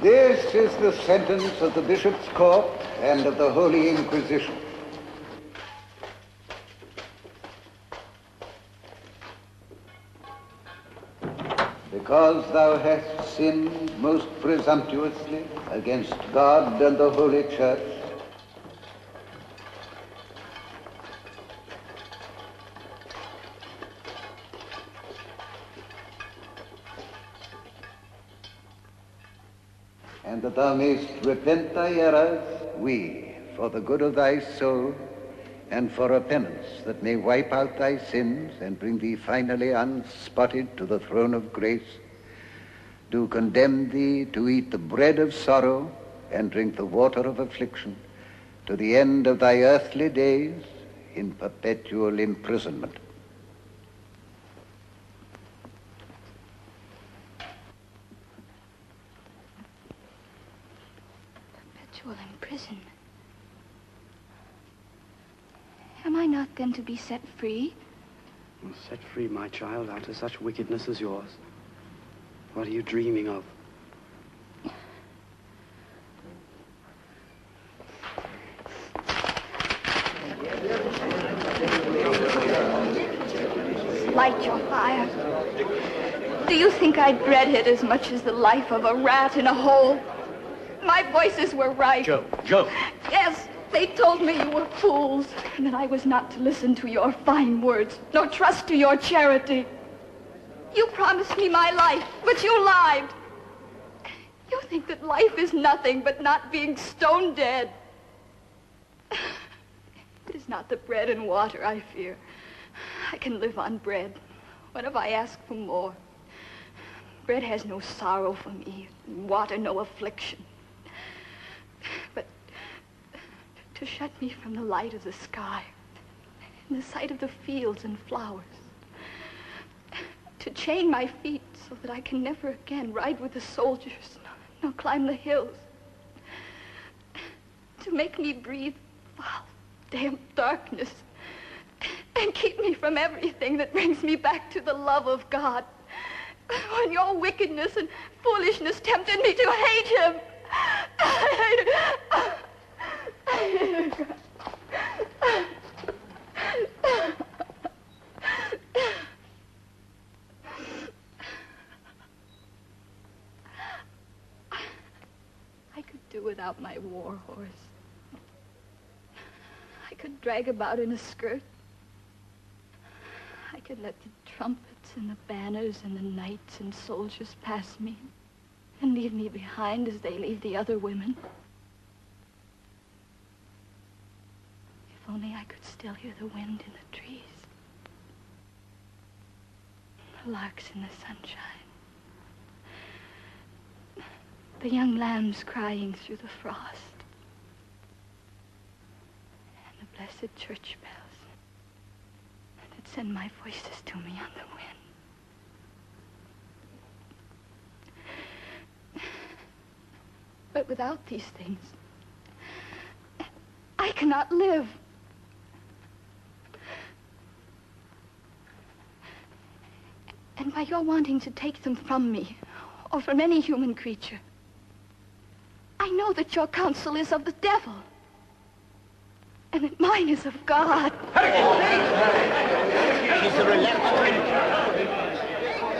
This is the sentence of the Bishop's Court and of the Holy Inquisition. Because thou hast sinned most presumptuously against God and the Holy Church, and that thou mayst repent thy errors, we, for the good of thy soul, and for a penance that may wipe out thy sins and bring thee finally unspotted to the throne of grace, do condemn thee to eat the bread of sorrow and drink the water of affliction to the end of thy earthly days in perpetual imprisonment. Perpetual imprisonment. Am I not then to be set free? Set free, my child, out of such wickedness as yours. What are you dreaming of? Light your fire. Do you think I dread it as much as the life of a rat in a hole? My voices were right. Joe. Yes, they told me you were fools, and that I was not to listen to your fine words, nor trust to your charity. You promised me my life, but you lied. You think that life is nothing but not being stone dead. It is not the bread and water I fear. I can live on bread. What have I asked for more? Bread has no sorrow for me, water no affliction. But to shut me from the light of the sky, and the sight of the fields and flowers, to chain my feet so that I can never again ride with the soldiers, nor climb the hills, make me breathe foul, damp darkness and keep me from everything that brings me back to the love of God. When your wickedness and foolishness tempted me to hate him. I could do without my war horse. I could drag about in a skirt. I could let the trumpets and the banners and the knights and soldiers pass me and leave me behind as they leave the other women. If only I could still hear the wind in the trees, the larks in the sunshine, the young lambs crying through the frost, and the blessed church bells that send my voices to me on the wind. But without these things, I cannot live. And by your wanting to take them from me, or from any human creature, I know that your counsel is of the devil, and that mine is of God. She's a relaxed thinker,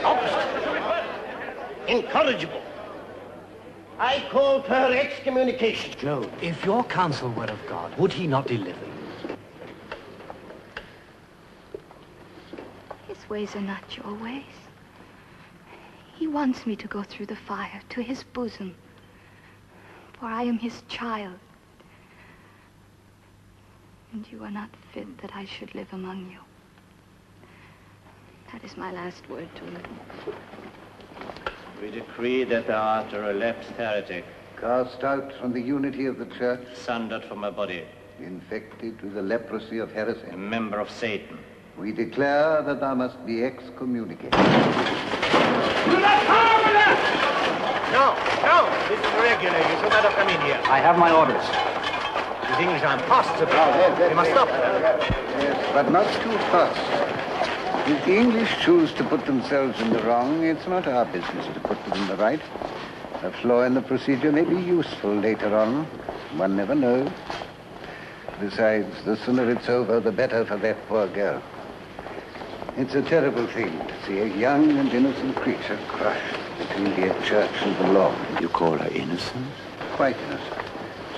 obstinate, incorrigible. I call for her excommunication. Job, if your counsel were of God, would he not deliver you? His ways are not your ways. He wants me to go through the fire to his bosom, for I am his child. And you are not fit that I should live among you. That is my last word to you. We decree that thou art a relapsed heretic. Cast out from the unity of the church. Sundered from her body. Infected with the leprosy of heresy. A member of Satan. We declare that thou must be excommunicated. No, this is regular. You shall not have come in here. I have my orders. These English are impossible. We must stop them. Yes, but not too fast. If the English choose to put themselves in the wrong, it's not our business to put them in the right. A flaw in the procedure may be useful later on. One never knows. Besides, the sooner it's over, the better for that poor girl. It's a terrible thing to see a young and innocent creature crushed between the church and the law. You call her innocent? Quite innocent.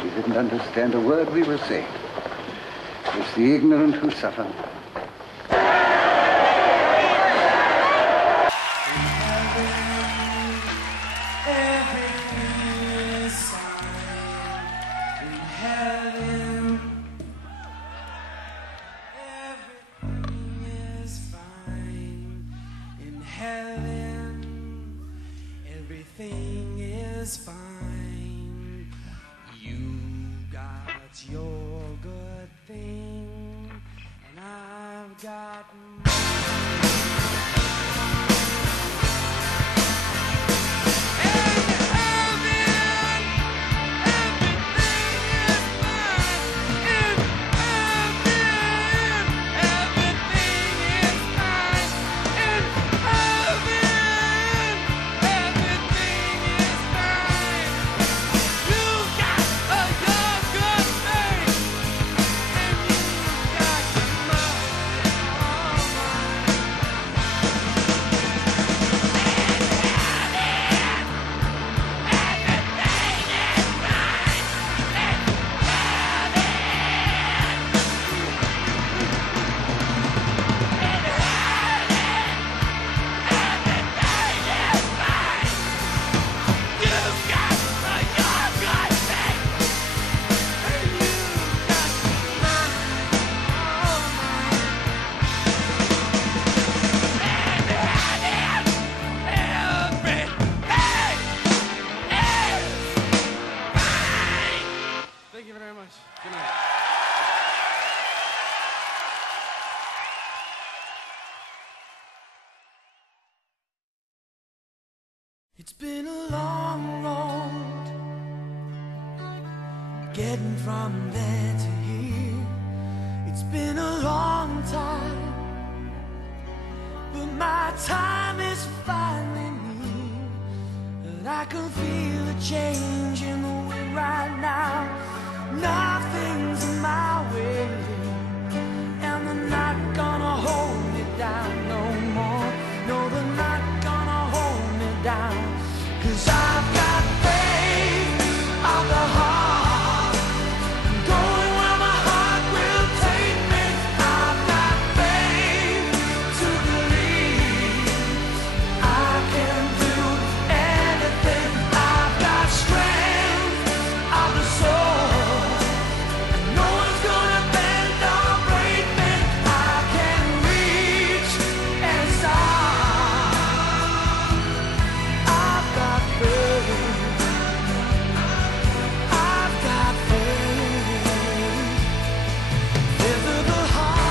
She didn't understand a word we were saying. It's the ignorant who suffer. It's been a long road getting from there to here. It's been a long time, but my time is finally near. But I can feel a change in the wind right now. Nothing's in my way, and they're not gonna hold me down no more. No, they're not gonna hold me down, 'cause I've got faith of the heart, going where my heart will take me. I've got faith to believe I can do anything. I've got strength of the soul, no one's gonna bend or break me. I can reach and start. I've got faith. I've got faith. Faith of the heart.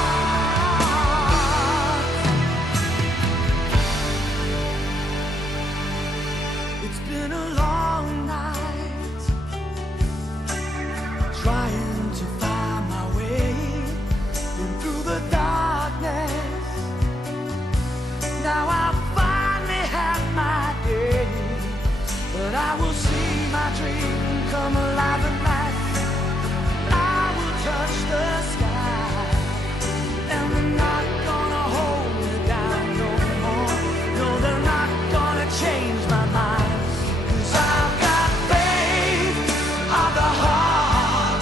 It's been a long night, trying to find my way in through the darkness. Now I finally have my day, but I will see my dream come alive at night. I will touch the sky, and they're not gonna hold me down no more. No, they're not gonna change my mind, 'cause I've got faith of the heart,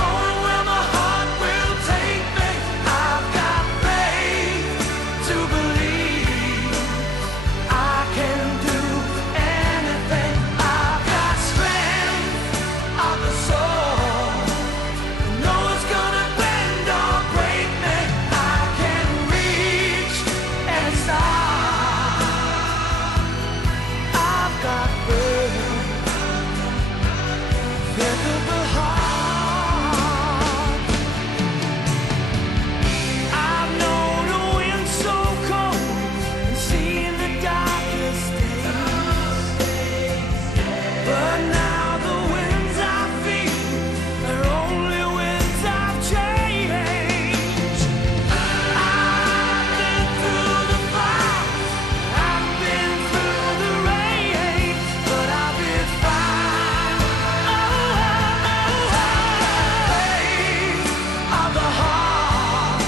going where my heart will take me. I've got faith to believe I can do anything. I've got strength of the soul, no one's gonna bend or break me. I can reach and start. I've got faith. I've got faith of the heart. I've known a wind so cold and seen the darkest days, but now the winds I feel are only winds of change. I've been through the fire, I've been through the rain, but I've been fine. Faith of the heart,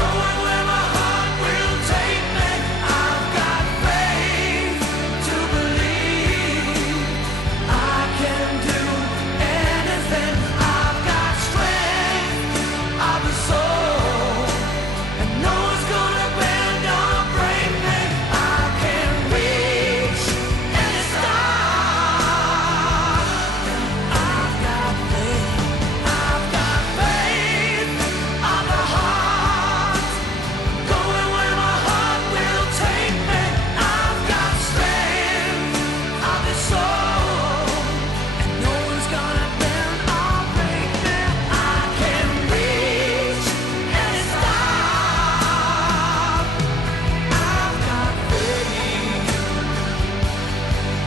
going where my heart will take me. I've got faith to believe I can do anything. I've got strength of the soul, and no one's gonna bend or break me. I can reach and start. I've got faith. I've got faith of the heart, going where my heart will take me. I've got strength of the soul, and no one's gonna bend or break me. I can reach and start. I've got faith.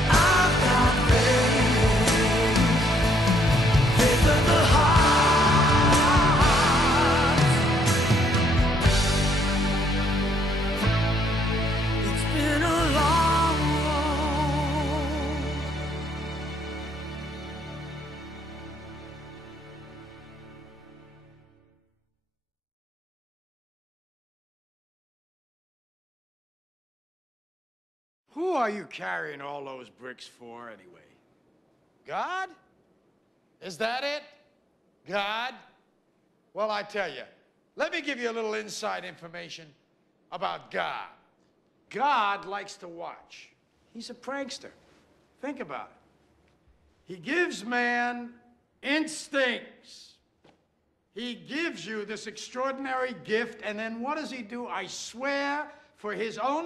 I've got faith. Faith of the heart. It's been a long road. Who are you carrying all those bricks for, anyway? God? Is that it? God? Well, I tell you, let me give you a little inside information about God. God likes to watch. He's a prankster. Think about it. He gives man instincts. He gives you this extraordinary gift, and then what does he do? I swear, for his own